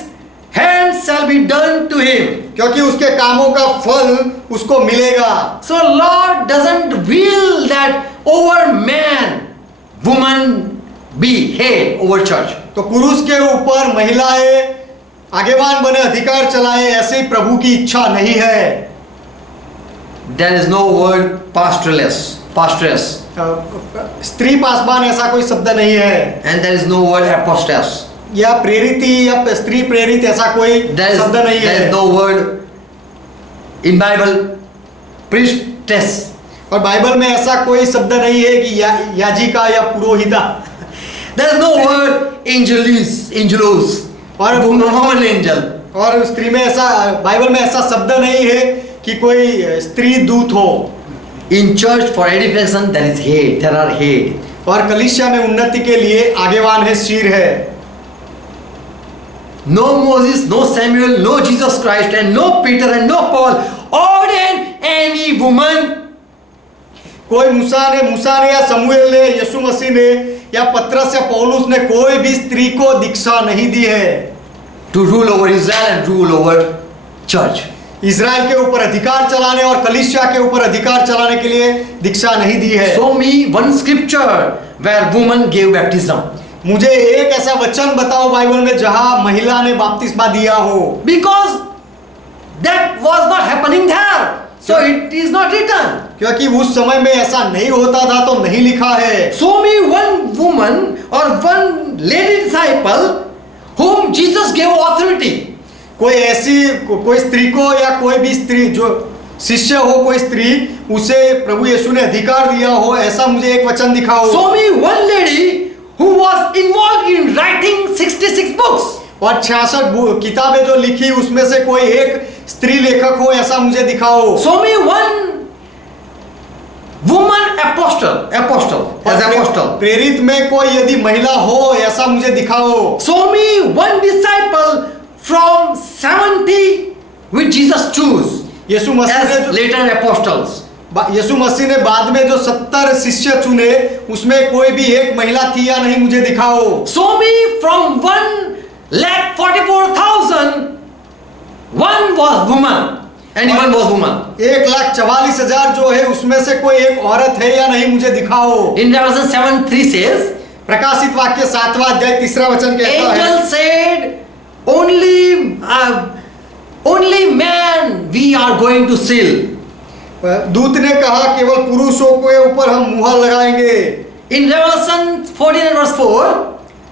hands shall be done to him. क्योंकि उसके कामों का फल उसको मिलेगा। So Lord doesn't will that over man, woman be head over church. तो पुरुष के ऊपर महिलाएं आगेवान बने, अधिकार चलाए, ऐसे ही प्रभु की इच्छा नहीं है। There is no word pastoress, स्त्री पासवान ऐसा कोई शब्द नहीं है, and there is no word apostas. या प्रेरिती या स्त्री प्रेरित ऐसा कोई शब्द नहीं There है। is no word in Bible priestess. और बाइबल में ऐसा कोई शब्द नहीं है कि याजिका या पुरोहिता। There is no word angelos, और woman angel. और स्त्री में ऐसा, बाइबल में ऐसा शब्द नहीं है कि कोई स्त्री दूत हो। In church for edification there is head, there are head. और कलीसिया में उन्नति के लिए आगेवान है, सिर है। No Moses, no Samuel, no Jesus Christ, and no Peter and no Paul ordained any woman. कोई मूसा ने या समूएल ने, यीशु मसीह ने या पतरस या पौलुस ने कोई भी स्त्री को दीक्षा नहीं दी है To rule over Israel and rule over church. Israel के ऊपर अधिकार चलाने और कलीसिया के ऊपर अधिकार चलाने के लिए दीक्षा नहीं दी है। Show me one scripture where woman gave baptism. मुझे एक ऐसा वचन बताओ बाइबल में जहां महिला ने बपतिस्मा दिया हो। Because that was not happening there. So it is not written. क्योंकि उस समय में ऐसा नहीं होता था तो नहीं लिखा है। Show me one woman or one lady disciple whom Jesus gave authority. कोई ऐसी कोई स्त्री को या कोई भी स्त्री जो शिष्य हो, कोई स्त्री, उसे प्रभु यीशु ने अधिकार दिया हो, ऐसा मुझे एक वचन दिखाओ। Show me one lady who was involved in writing 66 books. और 66 किताबें जो लिखी उसमें से कोई एक स्त्री लेखक हो, ऐसा मुझे दिखाओ। Show me one woman apostle. प्रेरित में कोई यदि महिला हो, ऐसा मुझे दिखाओ। Show me one disciple from 70 which Jesus chose यीशु मसीह ने as later apostles. यीशु मसीह ने बाद में जो 70 शिष्य चुने, उसमें कोई भी एक महिला थी या नहीं, मुझे दिखाओ। Show me from 1,44,000 one was woman. Anyone was woman. 1,44,000 जो है उसमें से कोई एक औरत है या नहीं, मुझे दिखाओ। In Revelation 7:3 says, प्रकाशित वाक्य 7वां अध्याय 3रा वचन कहता है, angel said, only man we are going to seal. दूत ने कहा केवल पुरुषों के ऊपर हम मुहर लगाएंगे। In Revelation 14 and verse 4,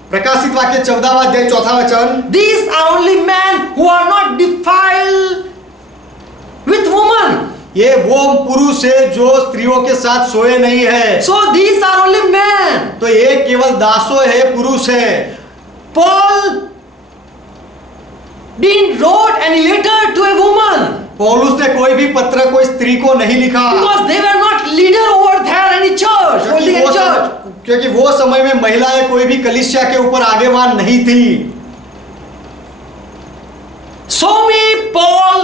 प्रकाशित वाक्य 14वां अध्याय 4था वचन, these are only men who are not defiled with woman. ये वो पुरुष है जो स्त्रियों के साथ सोए नहीं है। So these are only men. तो ये केवल दासों है, पुरुष है। Paul didn't wrote any letter to a woman. पौलुस ने कोई भी पत्र कोई स्त्री को नहीं लिखा, Because they were not leader over there any church, holding a church. क्योंकि वो समय में महिलाएं कोई भी कलीसिया के ऊपर आगेवान नहीं थी। Show me Paul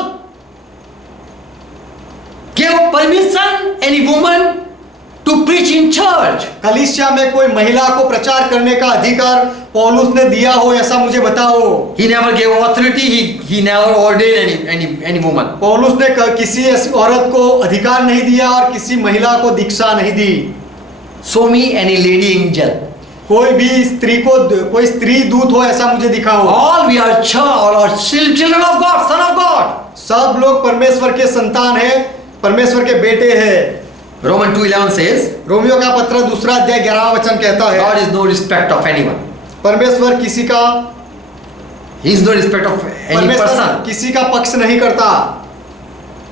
gave permission any woman to preach in church. कलीसिया में कोई महिला को प्रचार करने का अधिकार पौलुस ने दिया हो, ऐसा मुझे बताओ। He never gave authority. He never ordained any woman. पौलुस ने किसी ऐसी औरत को अधिकार नहीं दिया और किसी महिला को दीक्षा नहीं दी। Show me any lady angel. कोई भी स्त्री को, कोई स्त्री दूत हो, ऐसा मुझे दिखाओ। All we are all are children of God, son of God. सब लोग परमेश्वर के संतान हैं, परमेश्वर के बेटे हैं। Romans 2:11 says, रोमियो का पत्र 2 अध्याय 11वां वचन कहता है, God is no respect of anyone. परमेश्वर किसी का, He is no respect of any परमेश्वर person. किसी का पक्ष नहीं करता।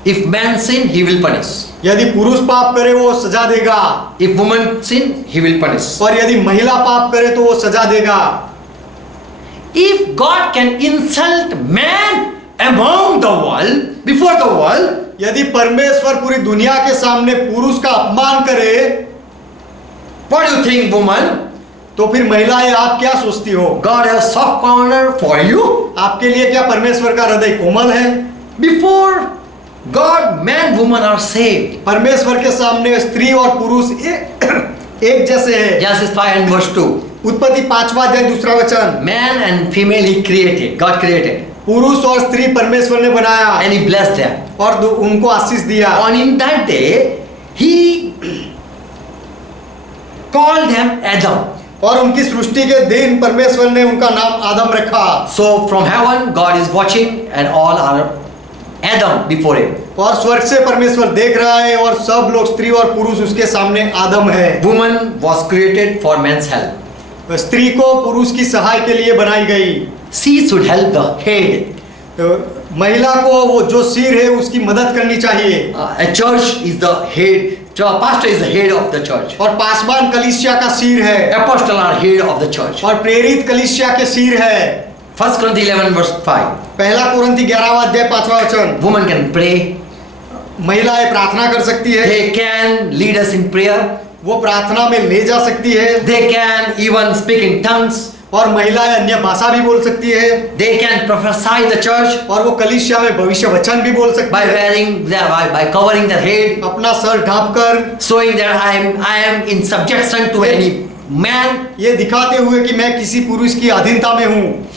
If man sin, he will punish. यदि पुरुष पाप करे वो सजा देगा, If woman sin, he will punish. और यदि महिला पाप करे तो वो सजा देगा। If God can insult man among the world, before the world, यदि परमेश्वर पूरी दुनिया के सामने पुरुष का अपमान करे, what do you think, woman? तो फिर महिलाएं आप क्या सोचती हो? God has soft corner for you. आपके लिए क्या परमेश्वर का हृदय कोमल है? Before God, man, woman are saved. परमेश्वर के सामने स्त्री और पुरुष एक जैसे हैं। Genesis 5 and verse 2. उत्पत्ति 5वां अध्याय 2 वचन। Man and female he created. God created. पुरुष और स्त्री परमेश्वर ने बनाया And he blessed them. और उनको आशीष दिया। On in that day, he called them Adam. और उनकी सृष्टि के दिन परमेश्वर ने उनका नाम आदम रखा। So from heaven, God is watching and all are Adam before him. और स्वर्ग से परमेश्वर देख रहा है और सब लोग स्त्री और पुरुष उसके सामने आदम है। Woman was created for man's help. स्त्री को पुरुष की सहाय के लिए बनाई गई। She should help the head. महिला को वो जो सिर है उसकी मदद करनी चाहिए। A church is the head. Pastor is the head of the church. और पासवान कलीसिया का सिर है। Apostle are head of the church. और प्रेरित कलीसिया के सिर है। 1 Corinthians 11 verse 5. पहला कुरिन्थी 11वां अध्याय 5वां वचन। Woman can pray. महिलाएं प्रार्थना कर सकती है। They can lead us in prayer. वो प्रार्थना में ले जा सकती है। They can even speak in tongues. और महिलाएं अन्य भाषा भी बोल सकती है। They can prophesy the church और वो कलीसिया में भविष्य वचन भी बोल सकती by है। wearing their by covering their head, अपना sir ढांपकर, showing that I am in subjection to any man. ये दिखाते हुए कि मैं किसी पुरुष की अधीनता में हूँ।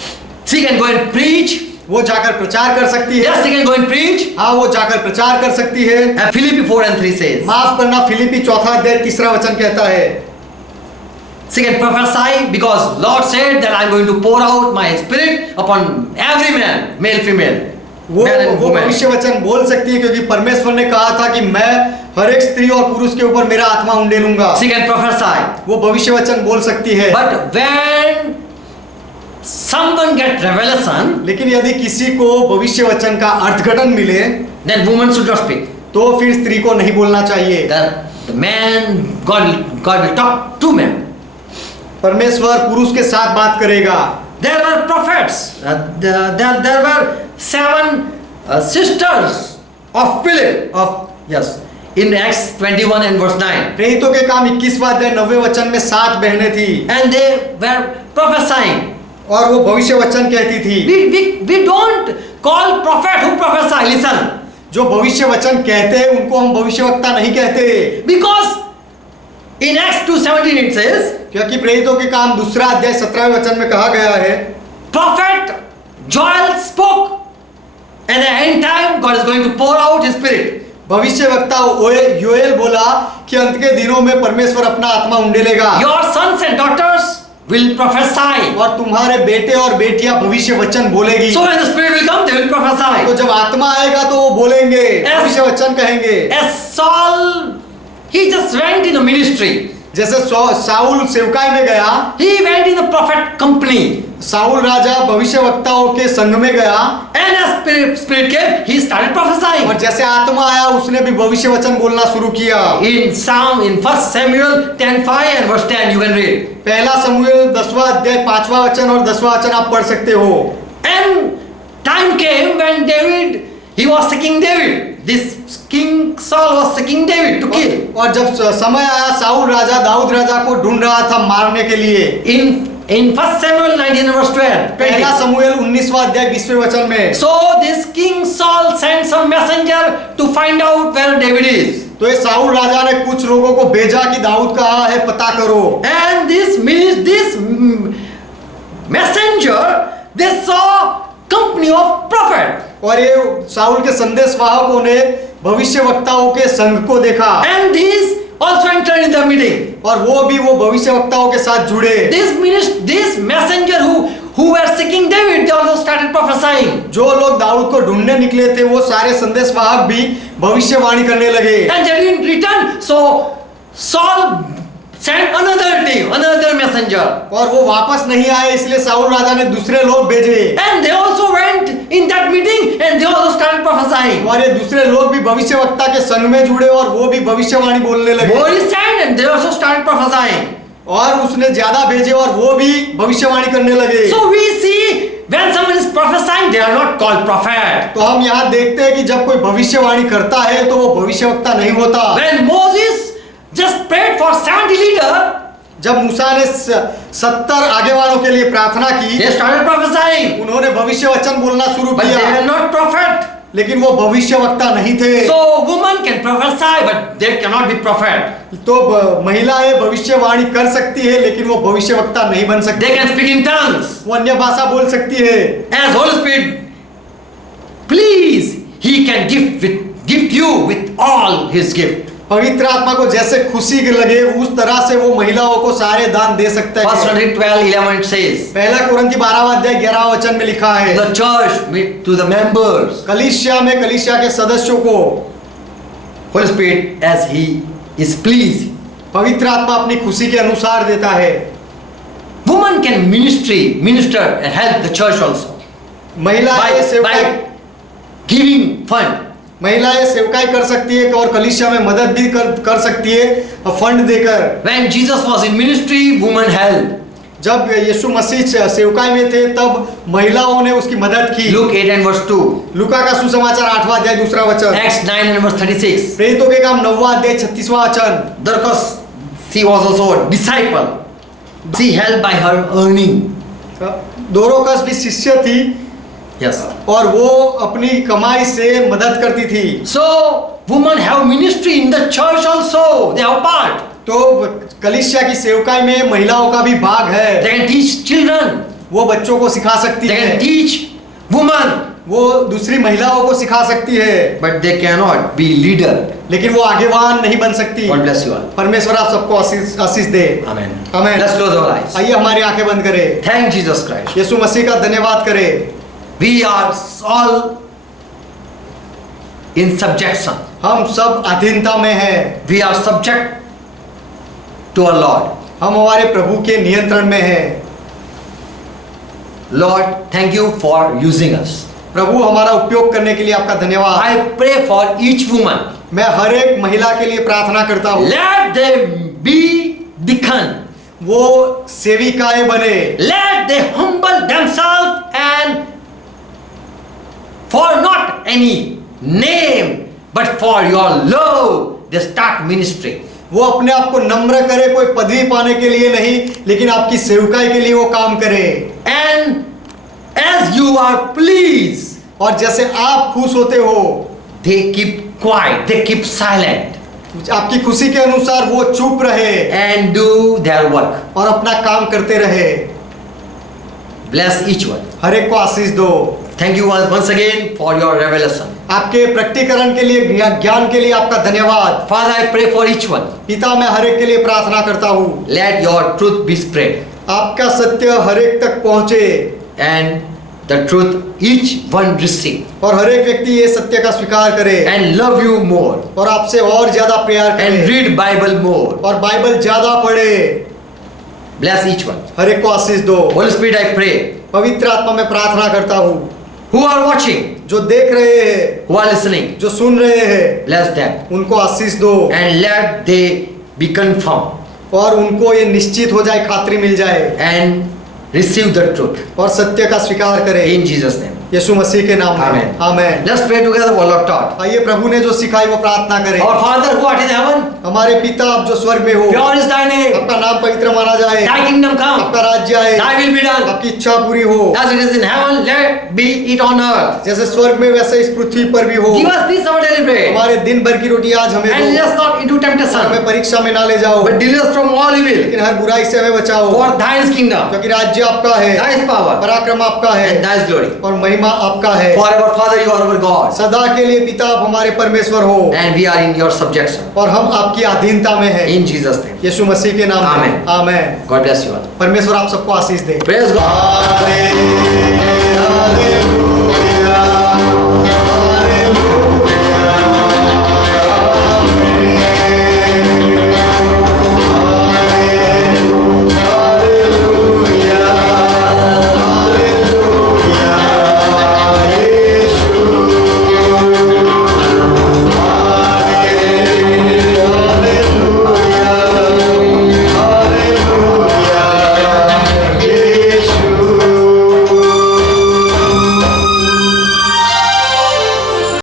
She can go and preach. वो जाकर प्रचार कर सकती है। Yes, she can go and preach. हाँ, वो जाकर प्रचार कर सकती है। And Philippians 4 and 3 says, माफ करना, फिलिपी 4वां अध्याय 3 वचन कहता है। she can prophesy because Lord said that I am going to pour out my spirit upon every man, male, female, man and वो woman. भविष्य वचन बोल सकती है क्योंकि परमेश्वर ने कहा था कि मैं हर एक स्त्री और पुरुष के ऊपर मेरा आत्मा उंडेलूंगा। She can prophesy. वो भविष्य वचन बोल सकती है। But when someone get revelation, लेकिन यदि किसी को भविष्य वचन का अर्थघटन मिले, then woman should not speak. तो फिर स्त्री को नहीं बोलना चाहिए। The man, God will talk to men. परमेश्वर पुरुष के साथ बात करेगा। There were prophets. There were 7 sisters of Philip. In Acts 21 and verse 9. प्रेरितों के काम 21वां अध्याय 9वें वचन में 7 बहनें थी And they were prophesying. और वो भविष्य वचन कहती थी। We don't call prophet who prophesy. Listen. जो भविष्य वचन कहते हैं उनको हम भविष्यवक्ता नहीं कहते। Because in Acts 2:17 it says, क्योंकि प्रेरितों के काम 2 अध्याय 17वें वचन में कहा गया है, Prophet Joel spoke, and at the end time God is going to pour out His Spirit. भविष्यवक्ता योएल बोला कि अंत के दिनों में परमेश्वर अपना आत्मा उंडेलेगा। Your sons and daughters will prophesy. और तुम्हारे बेटे और बेटियां भविष्य वचन बोलेगी। So when the Spirit will come, they will prophesy. तो जब आत्मा आएगा तो वो बोलेंगे, भविष्य वचन कहेंगे। As Saul, he just went in the ministry. जैसे साउल सेवकाई में गया, He went in the prophet company. Saul राजा भविष्यवक्ताओं के संग में गया, And as Spirit came, he started prophesying. और जैसे आत्मा आया उसने भी भविष्य वचन बोलना शुरू किया। In 1 Samuel 10:5 and verse 10 you can read. पहला शमूएल 10वां अध्याय 5वां वचन और 10वां वचन आप पढ़ सकते हो। And time came when he was seeking David. This King Saul was seeking David to kill. और जब समय आया साउल राजा दाऊद राजा को ढूंढ रहा था मारने के लिए। In 1 Samuel 19 verse 12. पहला शमूएल 19वां अध्याय 20वें वचन में। So this King Saul sent some messenger to find out where David is. तो ये साउल राजा ने कुछ लोगों को भेजा कि दाऊद कहाँ है पता करो। And this messenger, they saw company of prophet. और ये साउल के संदेशवाहकों ने भविष्यवक्ताओं के संघ को देखा। And these also entered in the meeting. और वो भी वो भविष्यवक्ताओं के साथ जुड़े। This messenger who were seeking David, they also started prophesying. जो लोग दाऊद को ढूंढने निकले थे वो सारे संदेशवाहक भी भविष्यवाणी करने लगे। And they didn't return, so Saul sent another messenger. और वो वापस नहीं आए इसलिए साउल राजा ने दूसरे लोग भेजे। And they also went in that meeting and they also started prophesying. prophesying. हमारे दूसरे लोग भी भविष्यवक्ता के संग में जुड़े और वो भी भविष्यवाणी बोलने लगे। More is sent and they also started prophesying. और उसने ज्यादा भेजे और वो भी भविष्यवाणी करने लगे। So we see when someone is prophesying, they are not called prophet. तो हम यहाँ देखते हैं कि जब कोई भविष्यवाणी करता है तो वो भविष्यवक्ता नहीं होता। When Moses just prayed for 70 leaders, जब मूसा ने 70 आगेवानों के लिए प्रार्थना की, they started prophesying. उन्होंने भविष्य वचन बोलना शुरू But they किया, were not prophet. लेकिन वो भविष्यवक्ता नहीं थे। So woman can prophesy, but they cannot be prophet. तो महिलाएं भविष्यवाणी कर सकती है लेकिन वो भविष्यवक्ता नहीं बन सकती। They can speak in tongues. वो अन्य भाषा बोल सकती है। As Holy Spirit, please, He can gift you with all His gift. पवित्र आत्मा को जैसे खुशी लगे उस तरह से वो महिलाओं को सारे दान दे सकता है। 1 Corinthians 12:11 it says, पहला कुरिन्थी 12वां अध्याय 11वां वचन में लिखा है, the church, to the members, कलीसिया में कलीसिया के सदस्यों को Holy Spirit as He is pleased. पवित्र आत्मा अपनी खुशी के अनुसार देता है। Woman can minister and help the church also महिलाएं by giving fund. महिलाएं सेवकाई कर सकती है और कलीसिया में मदद भी कर सकती है फंड देकर। When Jesus was in ministry, woman helped. जब यीशु मसीह सेवकाई में थे तब महिलाओं ने उसकी मदद की। Luke 8:2. लूका का सुसमाचार 8वां अध्याय 2रा वचन। Acts 9:36. प्रेरितों के काम 9वां अध्याय 36वां वचन। Dorcas, she was also a disciple. She helped by her earning. दोरोकस भी शिष्य थी। Yes. और वो अपनी कमाई से मदद करती थी। So women have ministry in the church also. They have part. तो कलीसिया की सेवकाई में महिलाओं का भी भाग है। They can teach children. वो बच्चों को सिखा सकती They है। can teach women. वो दूसरी महिलाओं को सिखा सकती है। But they cannot be leader. लेकिन वो आगेवान नहीं बन सकती। God bless you all. परमेश्वर आप सबको आशीष दे। Amen. Amen. Let's close our eyes. आइए हमारी आंखें बंद करें। Thank Jesus Christ. यीशु मसीह का धन्यवाद करें। We are all in subjection. हम सब अधीनता में हैं। We are subject to our Lord. हम हमारे प्रभु के नियंत्रण में हैं। Lord, thank you for using us. प्रभु हमारा उपयोग करने के लिए आपका धन्यवाद। I pray for each woman. मैं हर एक महिला के लिए प्रार्थना करता हूँ। Let them be deacon. वो सेविकाएं बने। Let they humble themselves and for not any name but for your love they start ministry. वो अपने आप को नम्र करे, कोई पदवी पाने के लिए नहीं लेकिन आपकी सेवकाई के लिए वो काम करे। And as you are pleased, और जैसे आप खुश होते हो they keep quiet, they keep silent आपकी खुशी के अनुसार वो चुप रहे and do their work. और अपना काम करते रहे। Bless each one. हर एक को आशीष दो। Thank you once again for your revelation. आपके प्रकटीकरण के लिए, ज्ञान के लिए आपका धन्यवाद। Father, I pray for each one. पिता, मैं हर एक के लिए प्रार्थना करता हूँ। Let your truth be spread आपका सत्य हर एक तक पहुँचे and the truth each one receive और हर एक व्यक्ति ये सत्य का स्वीकार करे and love you more और आपसे और ज्यादा प्यार and करे read Bible more. और बाइबल ज्यादा पढ़े। Bless each one. हर एक को आशीष दो। Holy Spirit, I pray. पवित्र आत्मा में प्रार्थना करता हूँ। Who are watching, जो देख रहे हैं, who are listening, जो सुन रहे हैं, bless them उनको आशीष दो and let they be confirmed और उनको ये निश्चित हो जाए, खातरी मिल जाए and receive the truth और सत्य का स्वीकार करें in Jesus' name. यीशु मसीह के नाम में। Amen. Amen. Let's pray together what Lord taught. आइए प्रभु ने जो सिखाई वो प्रार्थना करें। Our Father who art in heaven, हमारे पिता आप जो स्वर्ग में हो, pure is thy name. आपका नाम पवित्र माना जाए, Thy kingdom come. आपका राज्य आए, Thy will be done. आपकी इच्छा पूरी हो, As it is in heaven, let be it on earth. जैसे स्वर्ग में वैसे इस पृथ्वी पर भी हो। Give us this our daily bread. हमारे दिन भर की रोटी आज हमें And lead दो, us not into हमें temptation, परीक्षा में ना ले जाओ, but deliver us from all evil. लेकिन हर बुराई से हमें बचाओ, For thine is kingdom, क्योंकि राज्य आपका है, thy is power, पराक्रम आपका है and thy is glory. और महिमा आपका है। Forever, Father, you are our God. सदा के लिए पिता आप हमारे परमेश्वर हो And we are in your subjection. और हम आपकी अधीनता में हैं। In Jesus' name. यीशु मसीह के नाम में आमेन। आमेन। God bless you all. परमेश्वर आप सबको आशीष दे। Praise God. आमीन।